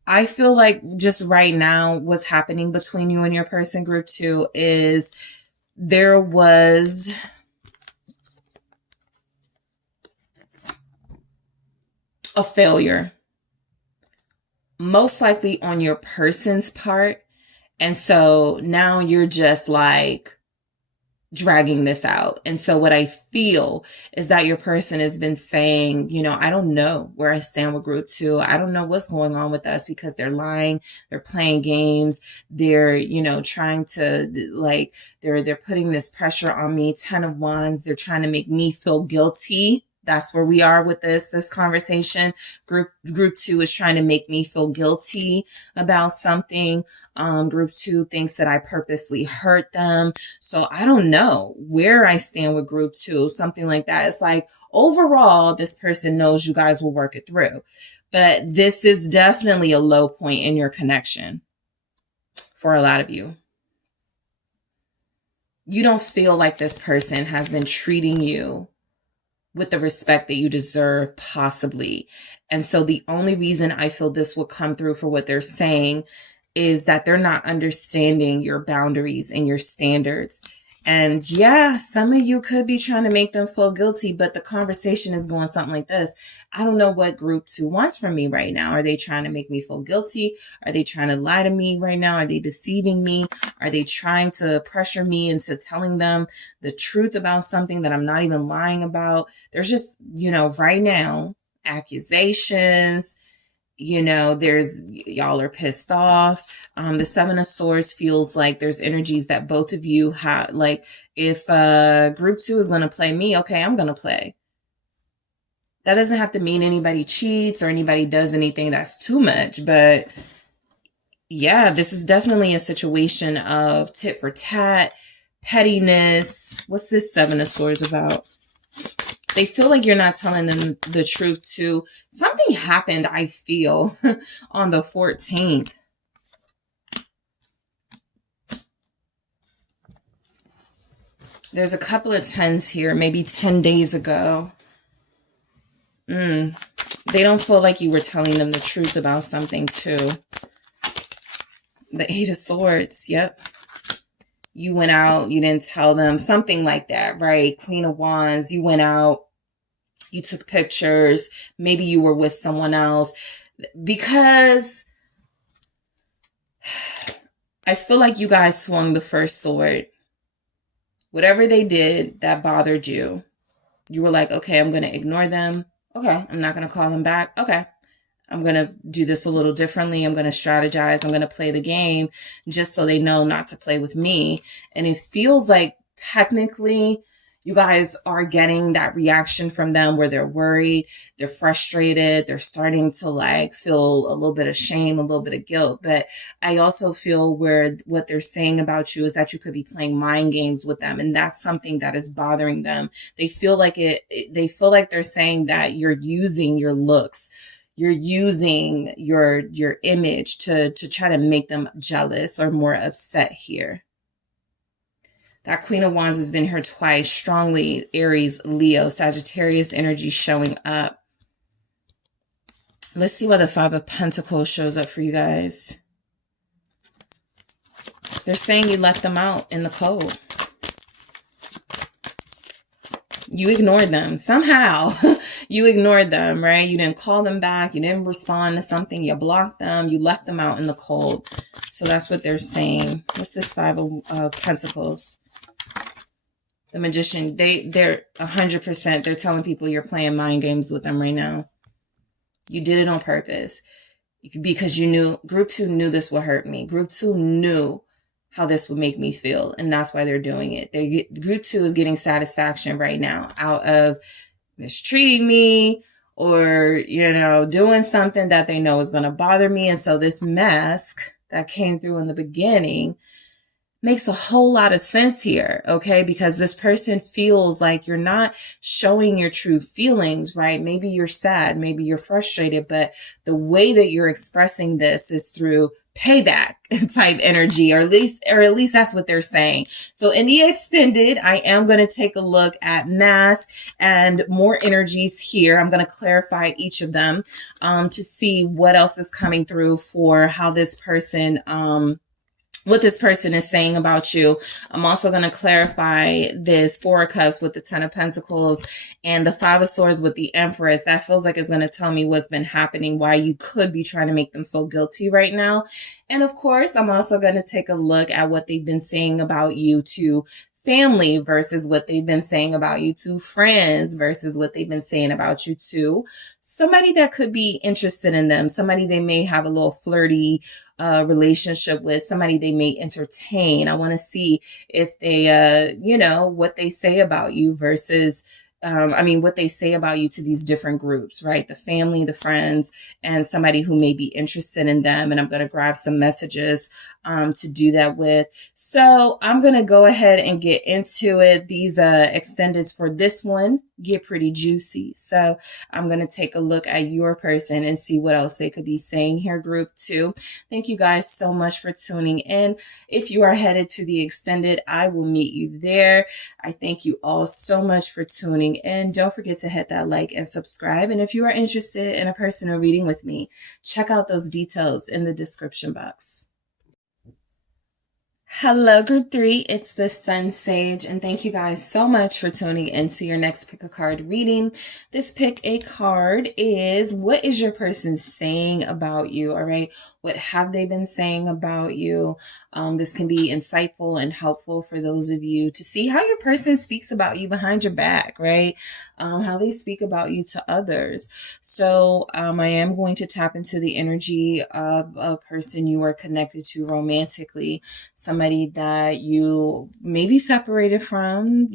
I feel like just right now what's happening between you and your person, group 2, is there was a failure. Most likely on your person's part. And so now you're just like dragging this out. And so what I feel is that your person has been saying, you know, I don't know where I stand with group 2. I don't know what's going on with us, because they're lying. They're playing games. They're, you know, trying to like, they're putting this pressure on me. 10 of Wands. They're trying to make me feel guilty. That's where we are with this conversation. Group 2 is trying to make me feel guilty about something. Group 2 thinks that I purposely hurt them. So I don't know where I stand with group 2, something like that. It's like, overall, this person knows you guys will work it through. But this is definitely a low point in your connection for a lot of you. You don't feel like this person has been treating you with the respect that you deserve, possibly. And so the only reason I feel this will come through for what they're saying is that they're not understanding your boundaries and your standards. And yeah, some of you could be trying to make them feel guilty, but the conversation is going something like this. I don't know what group 2 wants from me right now. Are they trying to make me feel guilty? Are they trying to lie to me right now? Are they deceiving me? Are they trying to pressure me into telling them the truth about something that I'm not even lying about? There's just, you know, right now, accusations. You know, y'all are pissed off. The 7 of Swords feels like there's energies that both of you have. Like, if group 2 is going to play me, okay, I'm going to play. That doesn't have to mean anybody cheats or anybody does anything that's too much. But yeah, this is definitely a situation of tit for tat, pettiness. What's this 7 of Swords about? They feel like you're not telling them the truth too. Something happened, I feel, on the 14th. There's a couple of 10s here, maybe 10 days ago. They don't feel like you were telling them the truth about something too. The 8 of Swords, yep. You went out, you didn't tell them, something like that, right? Queen of Wands, you went out, you took pictures, maybe you were with someone else, because I feel like you guys swung the first sword. Whatever they did that bothered you, you were like, okay, I'm going to ignore them. Okay, I'm not going to call them back. Okay, I'm going to do this a little differently. I'm going to strategize. I'm going to play the game just so they know not to play with me. And it feels like technically you guys are getting that reaction from them where they're worried, they're frustrated, they're starting to like feel a little bit of shame, a little bit of guilt. But I also feel where what they're saying about you is that you could be playing mind games with them. And that's something that is bothering them. They feel like they feel like they're saying that you're using your looks. You're using your image to try to make them jealous or more upset here. That Queen of Wands has been here twice. Strongly Aries, Leo, Sagittarius energy showing up. Let's see why the 5 of Pentacles shows up for you guys. They're saying you left them out in the cold. You ignored them. Somehow you ignored them, right? You didn't call them back. You didn't respond to something. You blocked them. You left them out in the cold. So that's what they're saying. What's this 5 of Pentacles? The Magician, they're 100%. They're telling people you're playing mind games with them right now. You did it on purpose because you knew, Group 2 knew this would hurt me. Group 2 knew how this would make me feel. And that's why they're doing it. Group 2 is getting satisfaction right now out of mistreating me or, doing something that they know is going to bother me. And so this mask that came through in the beginning makes a whole lot of sense here, okay? Because this person feels like you're not showing your true feelings, right? Maybe you're sad, maybe you're frustrated, but the way that you're expressing this is through payback type energy, or at least that's what they're saying. So in the extended, I am going to take a look at mask and more energies here. I'm going to clarify each of them to see what else is coming through for how this person what this person is saying about you. I'm also going to clarify this 4 of Cups with the 10 of Pentacles and the 5 of Swords with the Empress. That feels like it's going to tell me what's been happening, why you could be trying to make them feel guilty right now. And of course, I'm also going to take a look at what they've been saying about you to family versus what they've been saying about you to friends versus what they've been saying about you to somebody that could be interested in them, somebody they may have a little flirty relationship with, somebody they may entertain. I want to see if they, what they say about you versus what they say about you to these different groups, right? The family, the friends, and somebody who may be interested in them. And I'm going to grab some messages to do that with. So I'm going to go ahead and get into it. These extendeds for this one get pretty juicy. So I'm going to take a look at your person and see what else they could be saying here, group 2. Thank you guys so much for tuning in. If you are headed to the extended, I will meet you there. I thank you all so much for tuning in. Don't forget to hit that like and subscribe. And if you are interested in a personal reading with me, check out those details in the description box. Hello, group 3. It's the SunSage, and thank you guys so much for tuning into your next pick a card reading. This pick a card is, what is your person saying about you? All right. What have they been saying about you? This can be insightful and helpful for those of you to see how your person speaks about you behind your back, right? How they speak about you to others. So I am going to tap into the energy of a person you are connected to romantically, somebody that you may be separated from,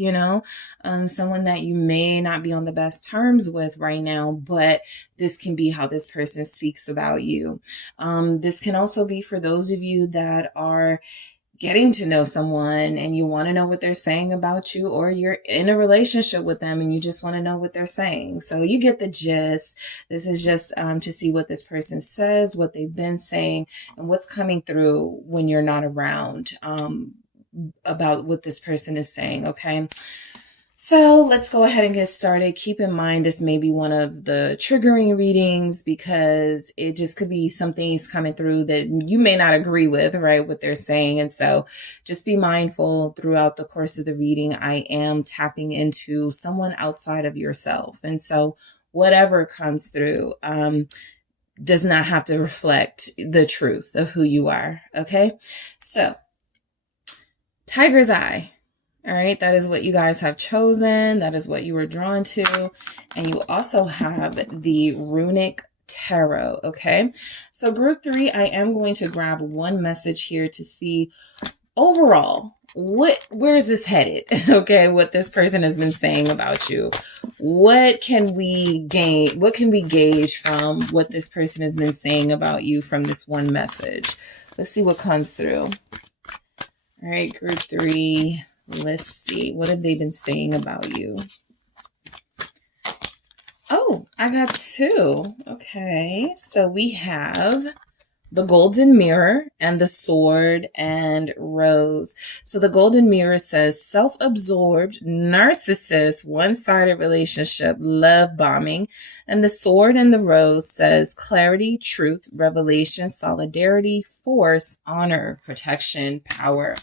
someone that you may not be on the best terms with right now, but this can be how this person speaks about you. This can also be for those of you that are getting to know someone and you want to know what they're saying about you, or you're in a relationship with them and you just want to know what they're saying. So you get the gist. This is just to see what this person says, what they've been saying, and what's coming through when you're not around about what this person is saying. Okay. So let's go ahead and get started. Keep in mind, this may be one of the triggering readings because it just could be some things coming through that you may not agree with, right? What they're saying. And so just be mindful throughout the course of the reading. I am tapping into someone outside of yourself. And so whatever comes through, does not have to reflect the truth of who you are. Okay. So Tiger's Eye. All right, that is what you guys have chosen. That is what you were drawn to. And you also have the Runic Tarot, okay? So group 3, I am going to grab one message here to see overall, where is this headed? Okay, what this person has been saying about you. What can we gain? What can we gauge from what this person has been saying about you from this one message? Let's see what comes through. All right, group 3. Let's see. What have they been saying about you? Oh, I got 2. Okay. So we have the Golden Mirror and the Sword and Rose. So the Golden Mirror says self-absorbed, narcissist, one-sided relationship, love bombing. And the Sword and the Rose says clarity, truth, revelation, solidarity, force, honor, protection, power.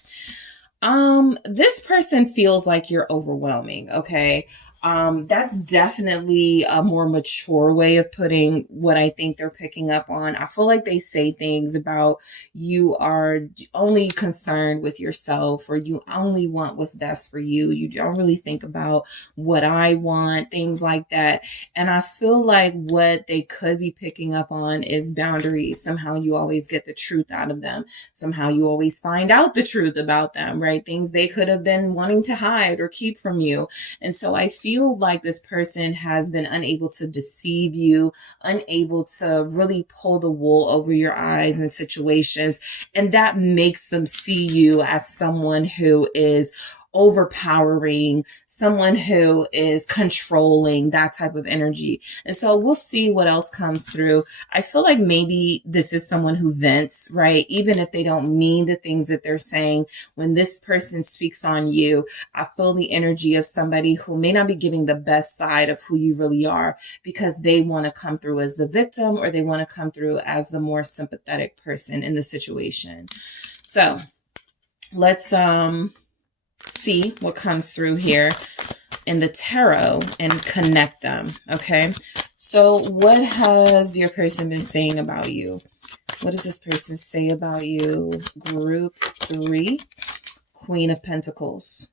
This person feels like you're overwhelming, okay? That's definitely a more mature way of putting what I think they're picking up on. I feel like they say things about you are only concerned with yourself, or you only want what's best for you. You don't really think about what I want, things like that. And I feel like what they could be picking up on is boundaries. Somehow you always get the truth out of them. Somehow you always find out the truth about them, right? Things they could have been wanting to hide or keep from you. And so I feel like this person has been unable to deceive you, unable to really pull the wool over your eyes in situations. And that makes them see you as someone who is overpowering, someone who is controlling, that type of energy. And so we'll see what else comes through. I feel like maybe this is someone who vents, right? Even if they don't mean the things that they're saying, when this person speaks on you, I feel the energy of somebody who may not be giving the best side of who you really are, because they want to come through as the victim, or they want to come through as the more sympathetic person in the situation. So let's see what comes through here in the tarot and connect them. Okay, so what has your person been saying about you? What does this person say about you? Group 3, Queen of Pentacles.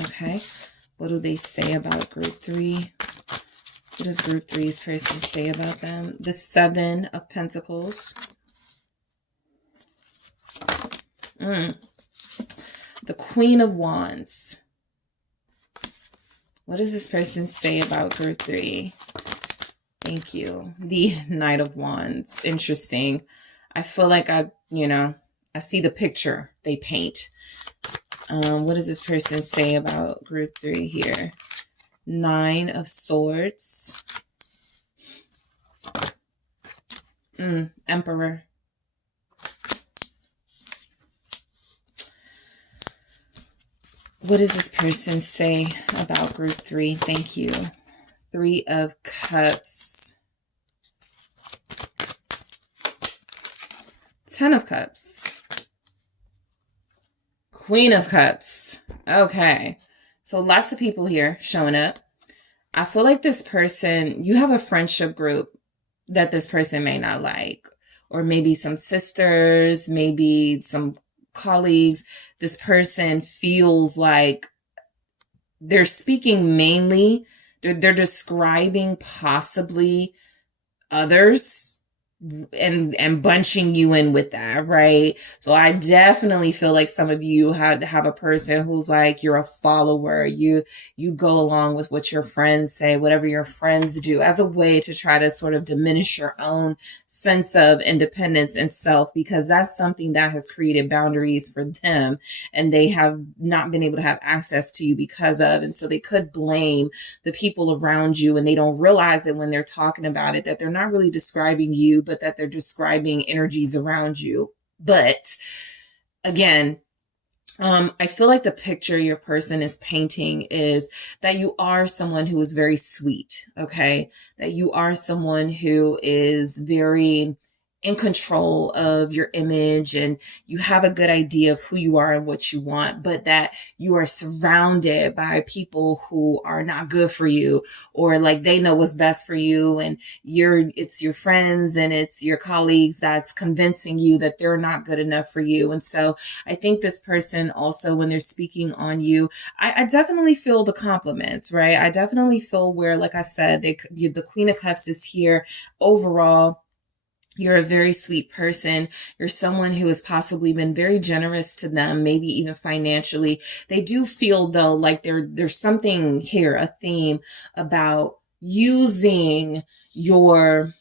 Okay, what do they say about group 3? What does group 3's person say about them? The 7 of Pentacles. The Queen of Wands. What does this person say about group 3? Thank you. The Knight of Wands. Interesting. I feel like I see the picture they paint. What does this person say about group 3 here? 9 of Swords. Emperor. What does this person say about group 3? Thank you. 3 of Cups. 10 of Cups. Queen of Cups. Okay. So lots of people here showing up. I feel like this person, you have a friendship group that this person may not like. Or maybe some sisters, maybe some colleagues. This person feels like they're speaking mainly, they're describing possibly others and bunching you in with that, right? So I definitely feel like some of you have a person who's like, you're a follower. You go along with what your friends say, whatever your friends do, as a way to try to sort of diminish your own sense of independence and self, because that's something that has created boundaries for them, and they have not been able to have access to you because of. And so they could blame the people around you, and they don't realize it when they're talking about it, that they're not really describing you, but that they're describing energies around you. But again, I feel like the picture your person is painting is that you are someone who is very sweet, okay? That you are someone who is very in control of your image, and you have a good idea of who you are and what you want, but that you are surrounded by people who are not good for you, or like they know what's best for you, and it's your friends and it's your colleagues that's convincing you that they're not good enough for you. And so I think this person also, when they're speaking on you, I definitely feel the compliments, right? I definitely feel where, like I said, the Queen of Cups is here. Overall, you're a very sweet person. You're someone who has possibly been very generous to them, maybe even financially. They do feel, though, like there's something here, a theme about using your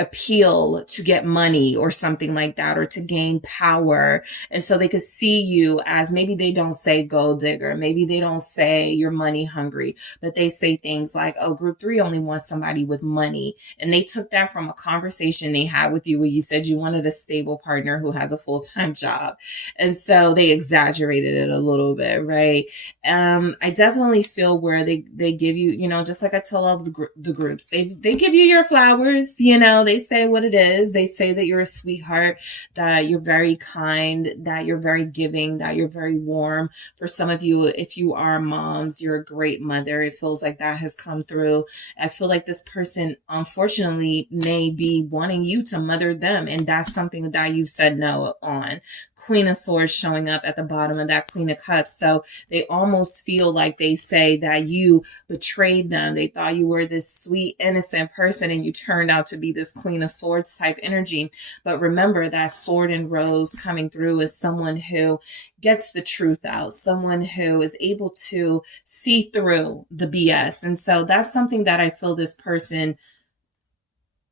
appeal to get money or something like that, or to gain power. And so they could see you as, maybe they don't say gold digger, maybe they don't say you're money hungry, but they say things like, oh, group 3 only wants somebody with money. And they took that from a conversation they had with you where you said you wanted a stable partner who has a full-time job. And so they exaggerated it a little bit, right? I definitely feel where they give you, just like I tell all the groups, they give you your flowers. flowers, you know, they say what it is. They say that you're a sweetheart, that you're very kind, that you're very giving, that you're very warm. For some of you, if you are moms, you're a great mother. It feels like that has come through. I feel like this person, unfortunately, may be wanting you to mother them, and that's something that you've said no on. Queen of Swords showing up at the bottom of that Queen of Cups. So they almost feel like they say that you betrayed them. They thought you were this sweet, innocent person, and you turned out to be this Queen of Swords type energy. But remember that Sword and Rose coming through is someone who gets the truth out, someone who is able to see through the BS. And so that's something that I feel this person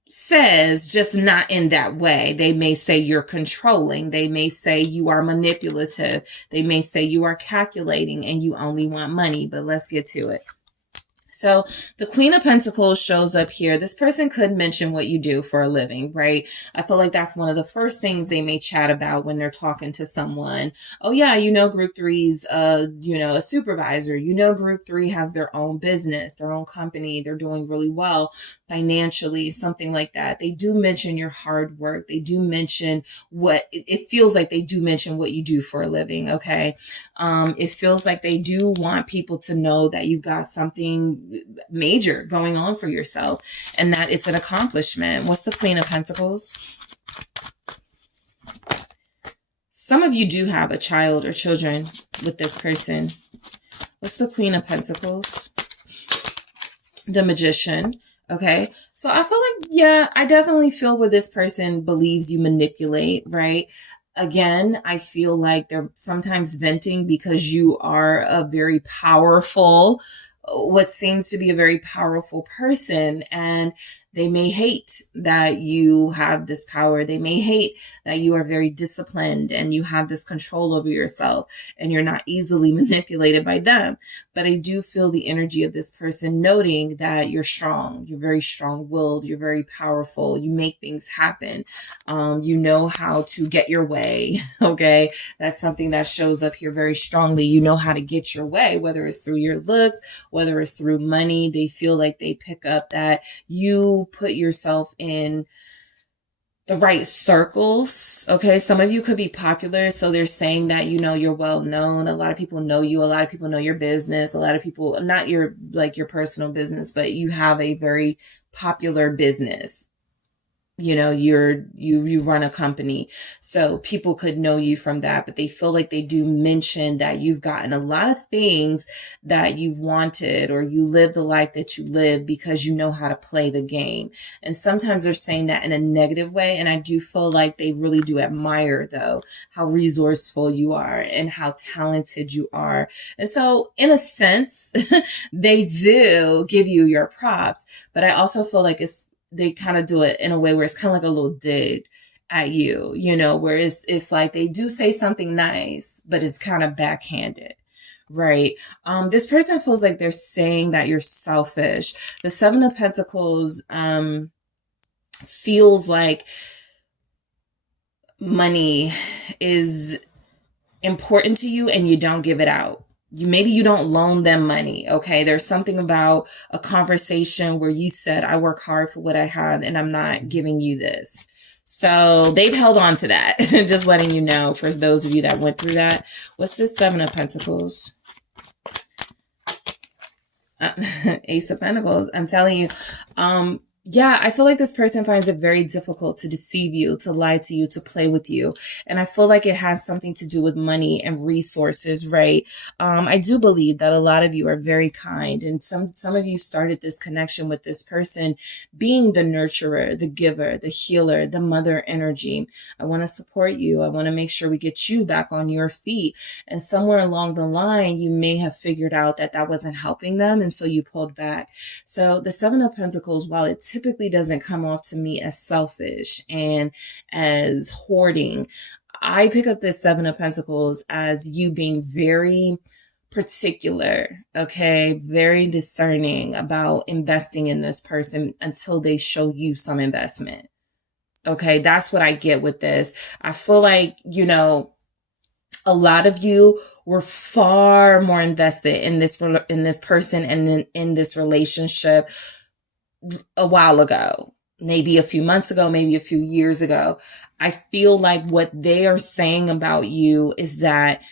says, just not in that way. They may say you're controlling. They may say you are manipulative. They may say you are calculating and you only want money. But let's get to it. So the Queen of Pentacles shows up here. This person could mention what you do for a living, right? I feel like that's one of the first things they may chat about when they're talking to someone. Oh yeah, you know, group three's, you know, a supervisor. You know, group three has their own business, their own company. They're doing really well financially, something like that. They do mention your hard work. They do mention what it feels like. They do mention what you do for a living. Okay. It feels like they do want people to know that you've got something major going on for yourself, and that it's an accomplishment. What's the Queen of Pentacles? Some of you do have a child or children with this person. What's the Queen of Pentacles? The Magician. Okay, so I feel like, yeah, I definitely feel where this person believes you manipulate, right? Again, I feel like they're sometimes venting because you are a very powerful, what seems to be a very powerful person, and they may hate that you have this power. They may hate that you are very disciplined and you have this control over yourself and you're not easily manipulated by them. But I do feel the energy of this person noting that you're strong. You're very strong-willed. You're very powerful. You make things happen. You know how to get your way. Okay. That's something that shows up here very strongly. You know how to get your way, whether it's through your looks, whether it's through money. They feel like they pick up that you put yourself in the right circles. Okay. Some of you could be popular. So they're saying that, you know, you're well known. A lot of people know you. A lot of people know your business. A lot of people, not your, like your personal business, but you have a very popular business. You know, you run a company, so people could know you from that, but they feel like they do mention that you've gotten a lot of things that you wanted, or you live the life that you live because you know how to play the game. And sometimes they're saying that in a negative way. And I do feel like they really do admire, though, how resourceful you are and how talented you are. And so in a sense, they do give you your props, but I also feel like they kind of do it in a way where it's kind of like a little dig at you, you know, where it's like they do say something nice, but it's kind of backhanded, right? This person feels like they're saying that you're selfish. The Seven of Pentacles feels like money is important to you and you don't give it out. Maybe you don't loan them money. Okay. There's something about a conversation where you said, I work hard for what I have and I'm not giving you this. So they've held on to that. Just letting you know, for those of you that went through that. What's this Seven of Pentacles? Ace of Pentacles. I'm telling you, yeah, I feel like this person finds it very difficult to deceive you, to lie to you, to play with you. And I feel like it has something to do with money and resources, right? I do believe that a lot of you are very kind, and some of you started this connection with this person being the nurturer, the giver, the healer, the mother energy. I want to support you. I want to make sure we get you back on your feet. And somewhere along the line, you may have figured out that that wasn't helping them, and so you pulled back. So the Seven of Pentacles, while it typically doesn't come off to me as selfish and as hoarding, I pick up this Seven of Pentacles as you being very particular, okay, very discerning about investing in this person until they show you some investment. Okay, that's what I get with this. I feel like, you know, a lot of you were far more invested in this person and in this relationship a while ago. maybe a few months ago, maybe a few years ago. I feel like what they are saying about you is that,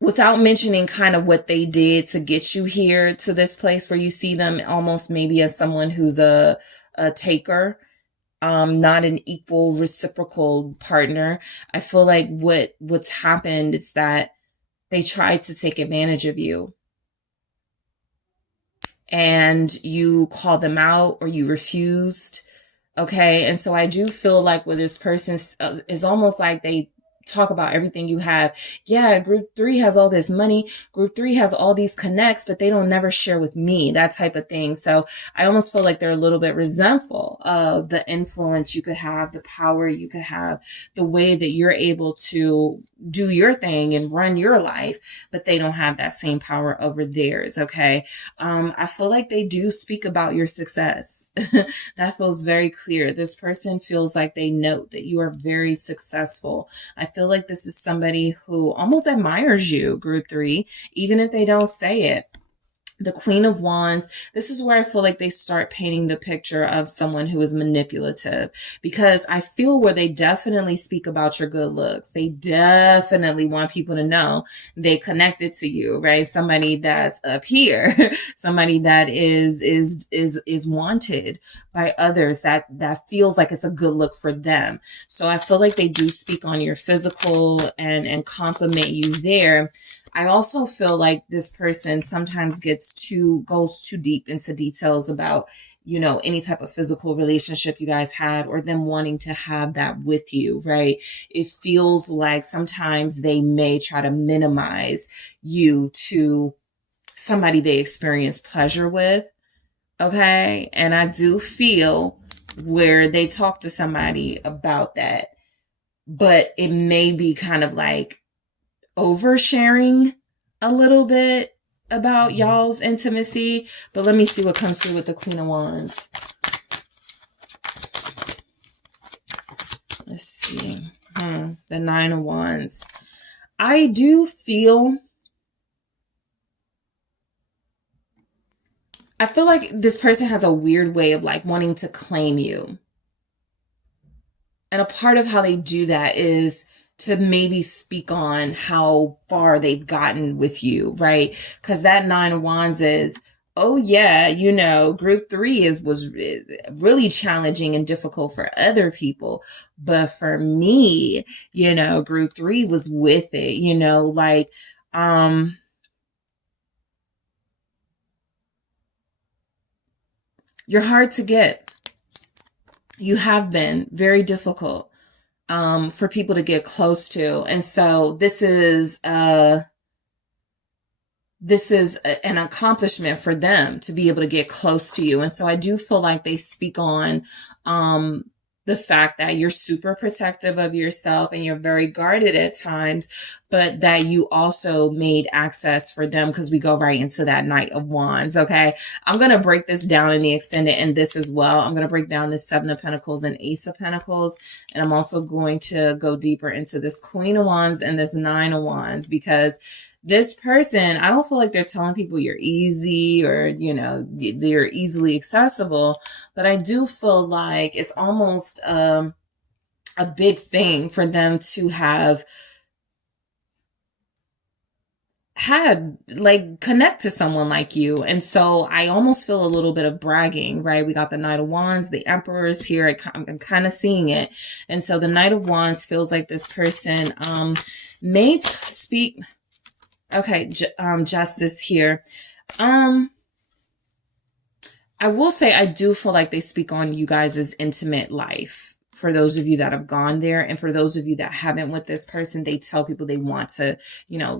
without mentioning kind of what they did to get you here to this place where you see them almost maybe as someone who's a taker, not an equal reciprocal partner. I feel like what's happened is that they tried to take advantage of you, and you called them out or you refused. Okay. And so I do feel like with this person is almost like they talk about everything you have. Yeah, group 3 has all this money. Group 3 has all these connects, but they don't never share with me, that type of thing. So I almost feel like they're a little bit resentful of the influence you could have, the power you could have, the way that you're able to do your thing and run your life, but they don't have that same power over theirs. Okay. I feel like they do speak about your success. That feels very clear. This person feels like they note that you are very successful. I feel like this is somebody who almost admires you, group 3, even if they don't say it. The Queen of Wands, this is where I feel like they start painting the picture of someone who is manipulative, because I feel where they definitely speak about your good looks. They definitely want people to know they connected to you, right? Somebody that's up here, somebody that is wanted by others, that feels like it's a good look for them. So I feel like they do speak on your physical and compliment you there. I also feel like this person sometimes goes too deep into details about, any type of physical relationship you guys had, or them wanting to have that with you, right? It feels like sometimes they may try to minimize you to somebody they experience pleasure with. Okay. And I do feel where they talk to somebody about that, but it may be kind of like oversharing a little bit about y'all's intimacy. But let me see what comes through with the Queen of Wands. Let's see. The Nine of Wands. I feel like this person has a weird way of like wanting to claim you. And a part of how they do that is to maybe speak on how far they've gotten with you, right? Because that Nine of Wands is, oh yeah, group 3 was really challenging and difficult for other people. But for me, group 3 was with it, you're hard to get. You have been very difficult for people to get close to. And so this is an accomplishment for them to be able to get close to you. And so I do feel like they speak on the fact that you're super protective of yourself and you're very guarded at times, but that you also made access for them, because we go right into that Knight of Wands. Okay. I'm going to break this down in the extended and this as well. I'm going to break down this 7 of Pentacles and Ace of Pentacles. And I'm also going to go deeper into this Queen of Wands and this 9 of Wands, because this person, I don't feel like they're telling people you're easy or, they're easily accessible, but I do feel like it's almost a big thing for them to have had connect to someone like you. And so I almost feel a little bit of bragging, right? We got the Knight of Wands, the Emperor is here. I'm kind of seeing it. And so the Knight of Wands feels like this person may speak. Okay, Justice here. I will say I do feel like they speak on you guys' intimate life. For those of you that have gone there, and for those of you that haven't with this person, they tell people they want to,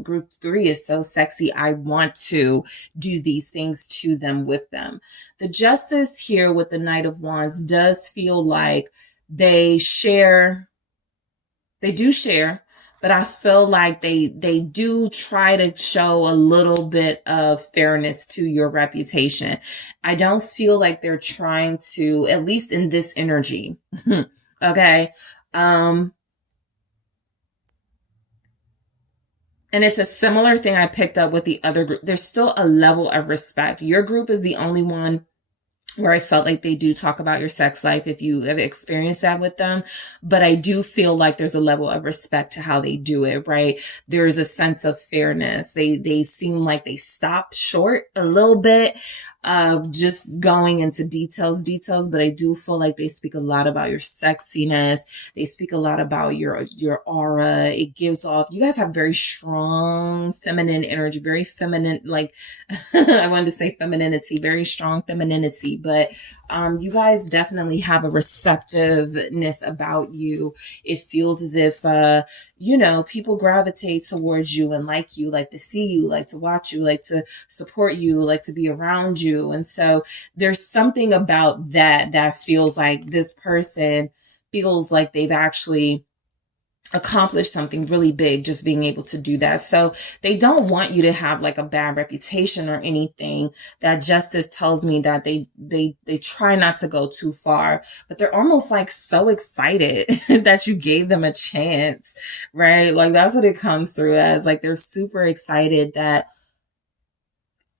group 3 is so sexy. I want to do these things to them with them. The Justice here with the Knight of Wands does feel like they do share, but I feel like they do try to show a little bit of fairness to your reputation. I don't feel like they're trying to, at least in this energy. Okay. And it's a similar thing I picked up with the other group. There's still a level of respect. Your group is the only one where I felt like they do talk about your sex life if you have experienced that with them. But I do feel like there's a level of respect to how they do it, right? There's a sense of fairness. They seem like they stop short a little bit of just going into details, but I do feel like they speak a lot about your sexiness. They speak a lot about your aura. It gives off, you guys have very strong feminine energy, very feminine, like I wanted to say femininity, very strong femininity, but you guys definitely have a receptiveness about you. It feels as if people gravitate towards you and like you, like to see you, like to watch you, like to support you, like to be around you. And so there's something about that feels like this person feels like they've actually accomplished something really big just being able to do that. So they don't want you to have like a bad reputation or anything. That justice tells me that they try not to go too far, but they're almost like so excited that you gave them a chance, right? Like that's what it comes through as. Like they're super excited that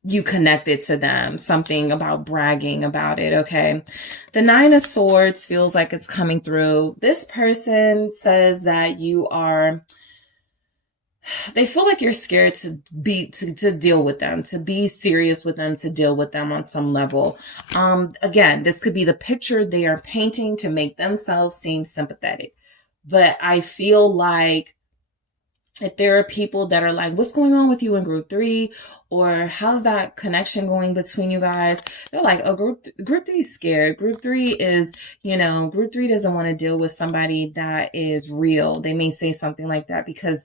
you connected to them, something about bragging about it. Okay. The Nine of Swords feels like it's coming through. This person says that they feel like you're scared to deal with them, to be serious with them, to deal with them on some level. Again, this could be the picture they are painting to make themselves seem sympathetic. But I feel like if there are people that are like, what's going on with you in group 3? Or how's that connection going between you guys? They're like, oh, group 3 is scared. Group 3 is, group 3 doesn't want to deal with somebody that is real. They may say something like that because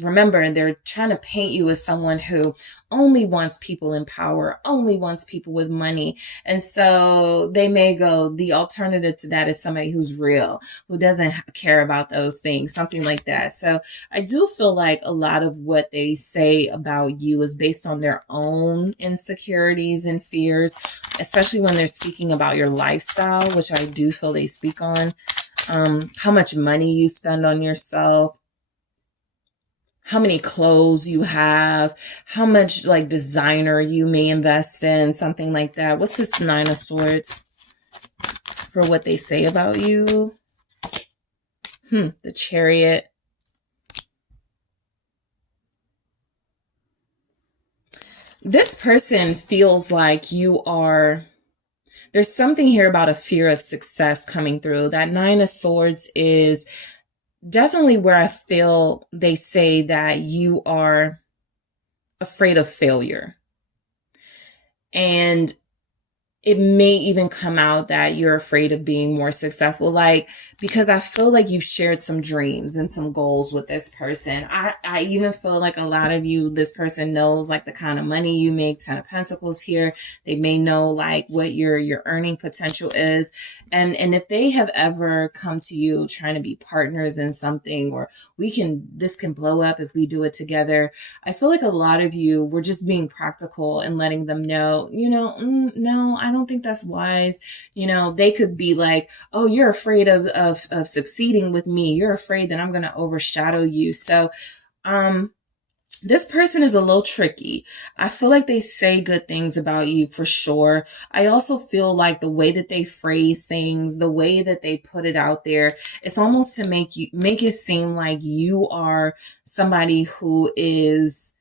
remember, they're trying to paint you as someone who only wants people in power, only wants people with money. And so they may go, the alternative to that is somebody who's real, who doesn't care about those things, something like that. So I do feel like a lot of what they say about you is based on their own insecurities and fears, especially when they're speaking about your lifestyle, which I do feel they speak on. How much money you spend on yourself, how many clothes you have, how much like designer you may invest in, something like that. What's this Nine of Swords for what they say about you? The Chariot. This person feels like there's something here about a fear of success coming through. That Nine of Swords is definitely where I feel they say that you are afraid of failure. And it may even come out that you're afraid of being more successful. Like, because I feel like you've shared some dreams and some goals with this person. I even feel like a lot of you, this person knows like the kind of money you make. 10 of Pentacles here. They may know like what your earning potential is. And if they have ever come to you trying to be partners in something, or this can blow up if we do it together. I feel like a lot of you were just being practical and letting them know, no, I don't think that's wise. They could be like, oh, you're afraid of succeeding with me. You're afraid that I'm going to overshadow you. So, this person is a little tricky. I feel like they say good things about you for sure. I also feel like the way that they phrase things, the way that they put it out there, it's almost to make it seem like you are somebody who is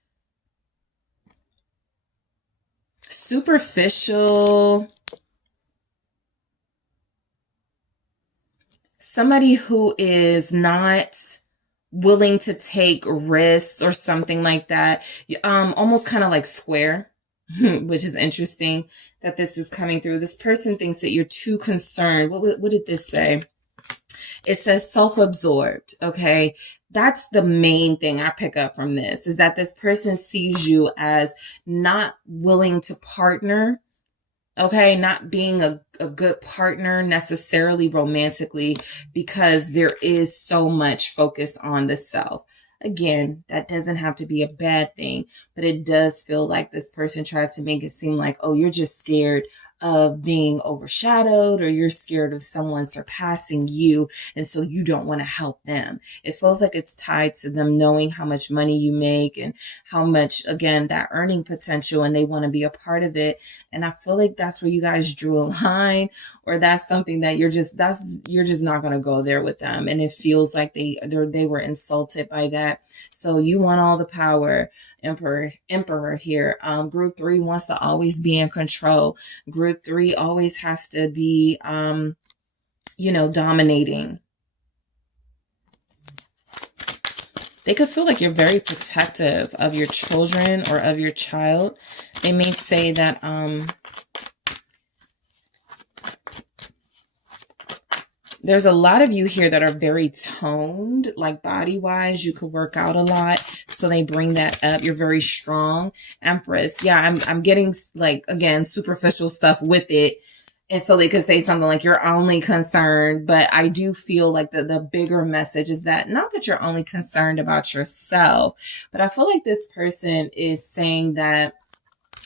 superficial, somebody who is not willing to take risks or something like that. Almost kind of like square, which is interesting that this is coming through. This person thinks that you're too concerned. What did this say? It says self-absorbed. Okay. That's the main thing I pick up from this, is that this person sees you as not willing to partner. Okay, not being a good partner necessarily romantically, because there is so much focus on the self. Again, that doesn't have to be a bad thing, but it does feel like this person tries to make it seem like, oh, you're just scared of being overshadowed, or you're scared of someone surpassing you, and so you don't want to help them. It feels like it's tied to them knowing how much money you make and how much, again, that earning potential, and they want to be a part of it. And I feel like that's where you guys drew a line, or that's something that you're just not going to go there with them. And it feels like they were insulted by that. So you want all the power, emperor here. Group 3 wants to always be in control. Group 3 always has to be, dominating. They could feel like you're very protective of your children or of your child. They may say that, there's a lot of you here that are very toned, like body-wise. You could work out a lot, so they bring that up. You're very strong. Empress. Yeah, I'm getting, like, again, superficial stuff with it. And so they could say something like, you're only concerned. But I do feel like the bigger message is that, not that you're only concerned about yourself, but I feel like this person is saying that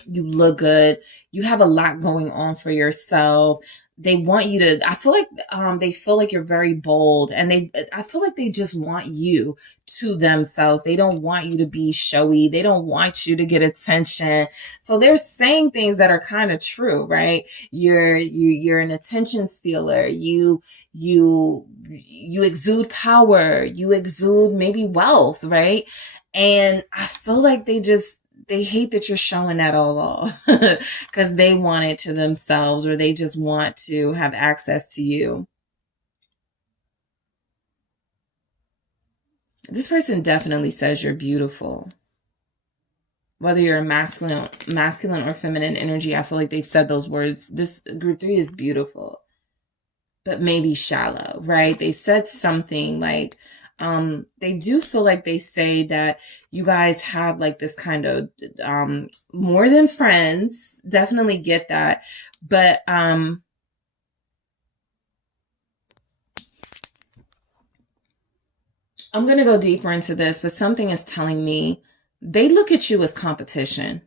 you look good. You have a lot going on for yourself. They want you to, I feel like, they feel like you're very bold, and I feel like they just want you to themselves. They don't want you to be showy. They don't want you to get attention. So they're saying things that are kind of true, right? You're an attention stealer. You exude power. You exude maybe wealth, right? And I feel like they hate that you're showing that all off because they want it to themselves, or they just want to have access to you. This person definitely says you're beautiful. Whether you're a masculine or feminine energy, I feel like they've said those words. This group 3 is beautiful, but maybe shallow, right? They said something like, they do feel like they say that you guys have like this kind of, more than friends. Definitely get that. But, I'm going to go deeper into this, but something is telling me they look at you as competition.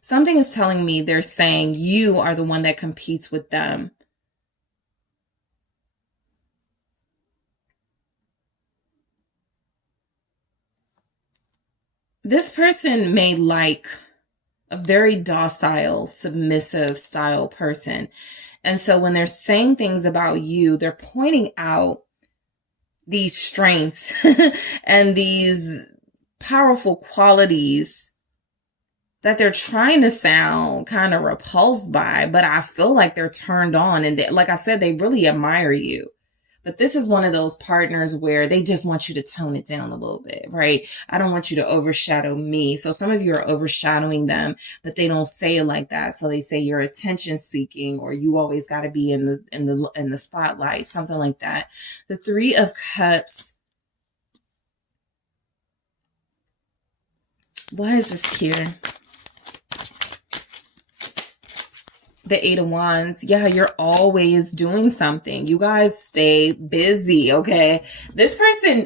Something is telling me they're saying you are the one that competes with them. This person may like a very docile, submissive style person. And so when they're saying things about you, they're pointing out these strengths and these powerful qualities that they're trying to sound kind of repulsed by, but I feel like they're turned on. And they, like I said, they really admire you. But this is one of those partners where they just want you to tone it down a little bit, right? I don't want you to overshadow me. So some of you are overshadowing them, but they don't say it like that. So they say you're attention seeking, or you always got to be in the spotlight, something like that. The 3 of Cups. Why is this here? The 8 of Wands. Yeah, you're always doing something. You guys stay busy, okay? This person,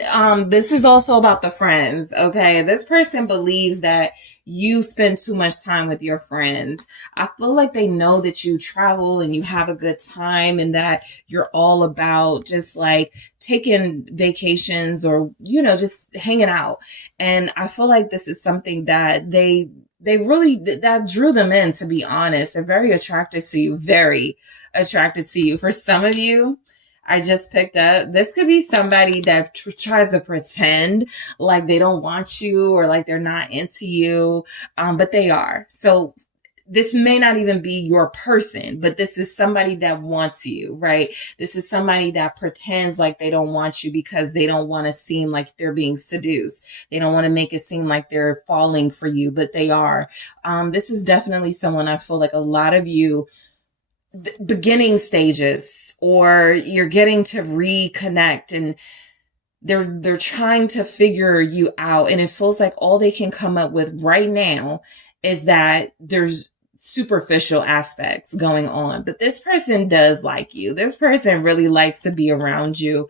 this is also about the friends, okay? This person believes that you spend too much time with your friends. I feel like they know that you travel and you have a good time, and that you're all about just like taking vacations, or, just hanging out. And I feel like this is something that they really, that drew them in, to be honest. They're very attracted to you, very attracted to you. For some of you, I just picked up, this could be somebody that tries to pretend like they don't want you, or like they're not into you, but they are. So this may not even be your person, but this is somebody that wants you, right? This is somebody that pretends like they don't want you because they don't want to seem like they're being seduced. They don't want to make it seem like they're falling for you, but they are. This is definitely someone, I feel like a lot of you, beginning stages, or you're getting to reconnect, and they're trying to figure you out. And it feels like all they can come up with right now is that there's superficial aspects going on, but this person does like you. This person really likes to be around you.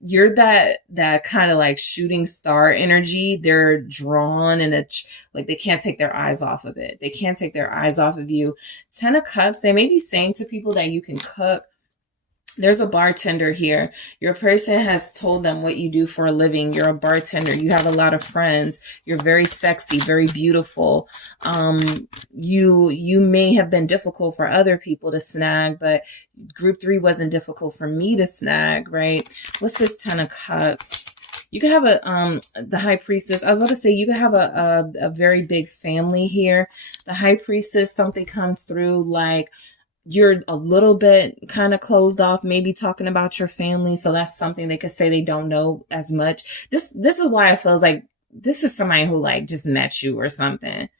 You're that kind of like shooting star energy. They're drawn in Like they can't take their eyes off of it. They can't take their eyes off of you. 10 of Cups, they may be saying to people that you can cook. There's a bartender here. Your person has told them what you do for a living. You're a bartender. You have a lot of friends. You're very sexy, very beautiful. You may have been difficult for other people to snag, but group 3 wasn't difficult for me to snag, right? What's this 10 of Cups? You could have the High Priestess. I was about to say you could have a very big family here. The High Priestess, something comes through like you're a little bit kind of closed off, maybe talking about your family. So that's something they could say they don't know as much. This is why I feel like this is somebody who like just met you or something.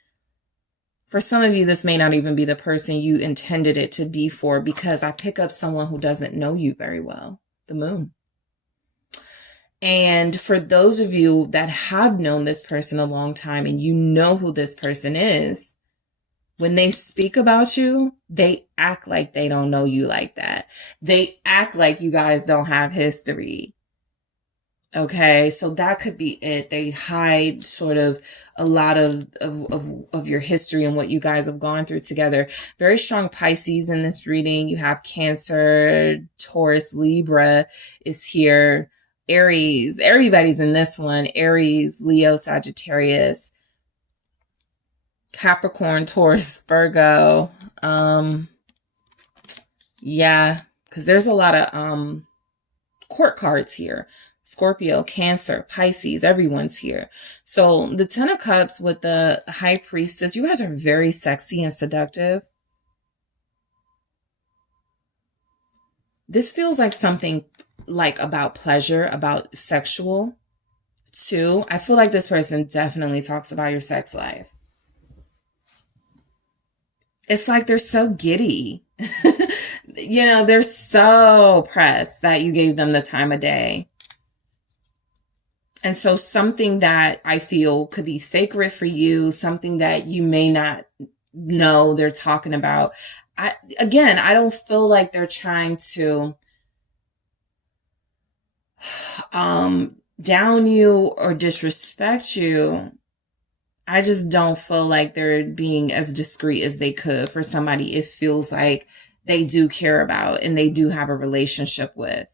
For some of you, this may not even be the person you intended it to be for, because I pick up someone who doesn't know you very well. The Moon. And for those of you that have known this person a long time and you know who this person is, when they speak about you, they act like they don't know you like that. They act like you guys don't have history. Okay, so that could be it. They hide sort of a lot of your history and what you guys have gone through together. Very strong Pisces in this reading. You have Cancer, Taurus, Libra is here. Aries, everybody's in this one. Aries, Leo, Sagittarius, Capricorn, Taurus, Virgo. Yeah, because there's a lot of court cards here. Scorpio, Cancer, Pisces, everyone's here. So the 10 of Cups with the High Priestess, you guys are very sexy and seductive. This feels like something like about pleasure, about sexual too. I feel like this person definitely talks about your sex life. It's like they're so giddy. You know, they're so pressed that you gave them the time of day. And so something that I feel could be sacred for you, something that you may not know they're talking about. I don't feel like they're trying to down you or disrespect you. I just don't feel like they're being as discreet as they could for somebody it feels like they do care about and they do have a relationship with.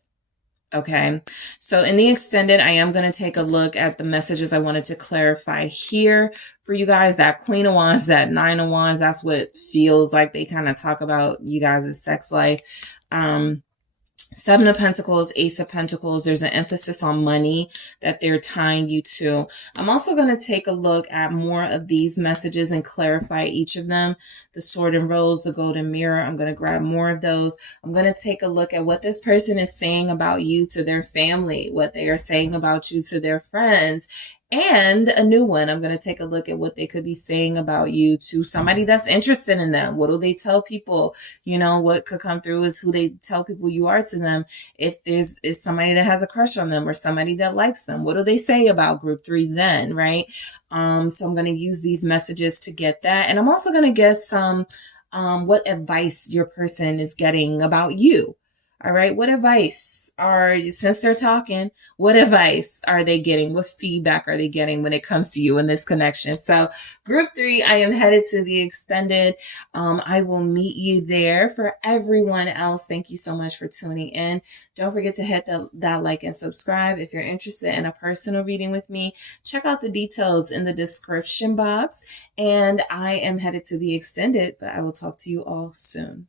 Okay, so in the extended, I am going to take a look at the messages I wanted to clarify here for you guys. That Queen of Wands, that Nine of Wands, that's what feels like they kind of talk about you guys' sex life. Seven of Pentacles, Ace of Pentacles, there's an emphasis on money that they're tying you to. I'm also going to take a look at more of these messages and clarify each of them. The Sword and Rose, the Golden Mirror, I'm going to grab more of those. I'm going to take a look at what this person is saying about you to their family, what they are saying about you to their friends. And a new one, I'm going to take a look at what they could be saying about you to somebody that's interested in them. What do they tell people? You know, what could come through is who they tell people you are to them. If is somebody that has a crush on them or somebody that likes them, what do they say about group 3 then, right? So I'm going to use these messages to get that. And I'm also going to get some what advice your person is getting about you. All right. What advice since they're talking, what advice are they getting? What feedback are they getting when it comes to you in this connection? So group 3, I am headed to the extended. I will meet you there. For everyone else, thank you so much for tuning in. Don't forget to hit that like and subscribe. If you're interested in a personal reading with me, check out the details in the description box. And I am headed to the extended, but I will talk to you all soon.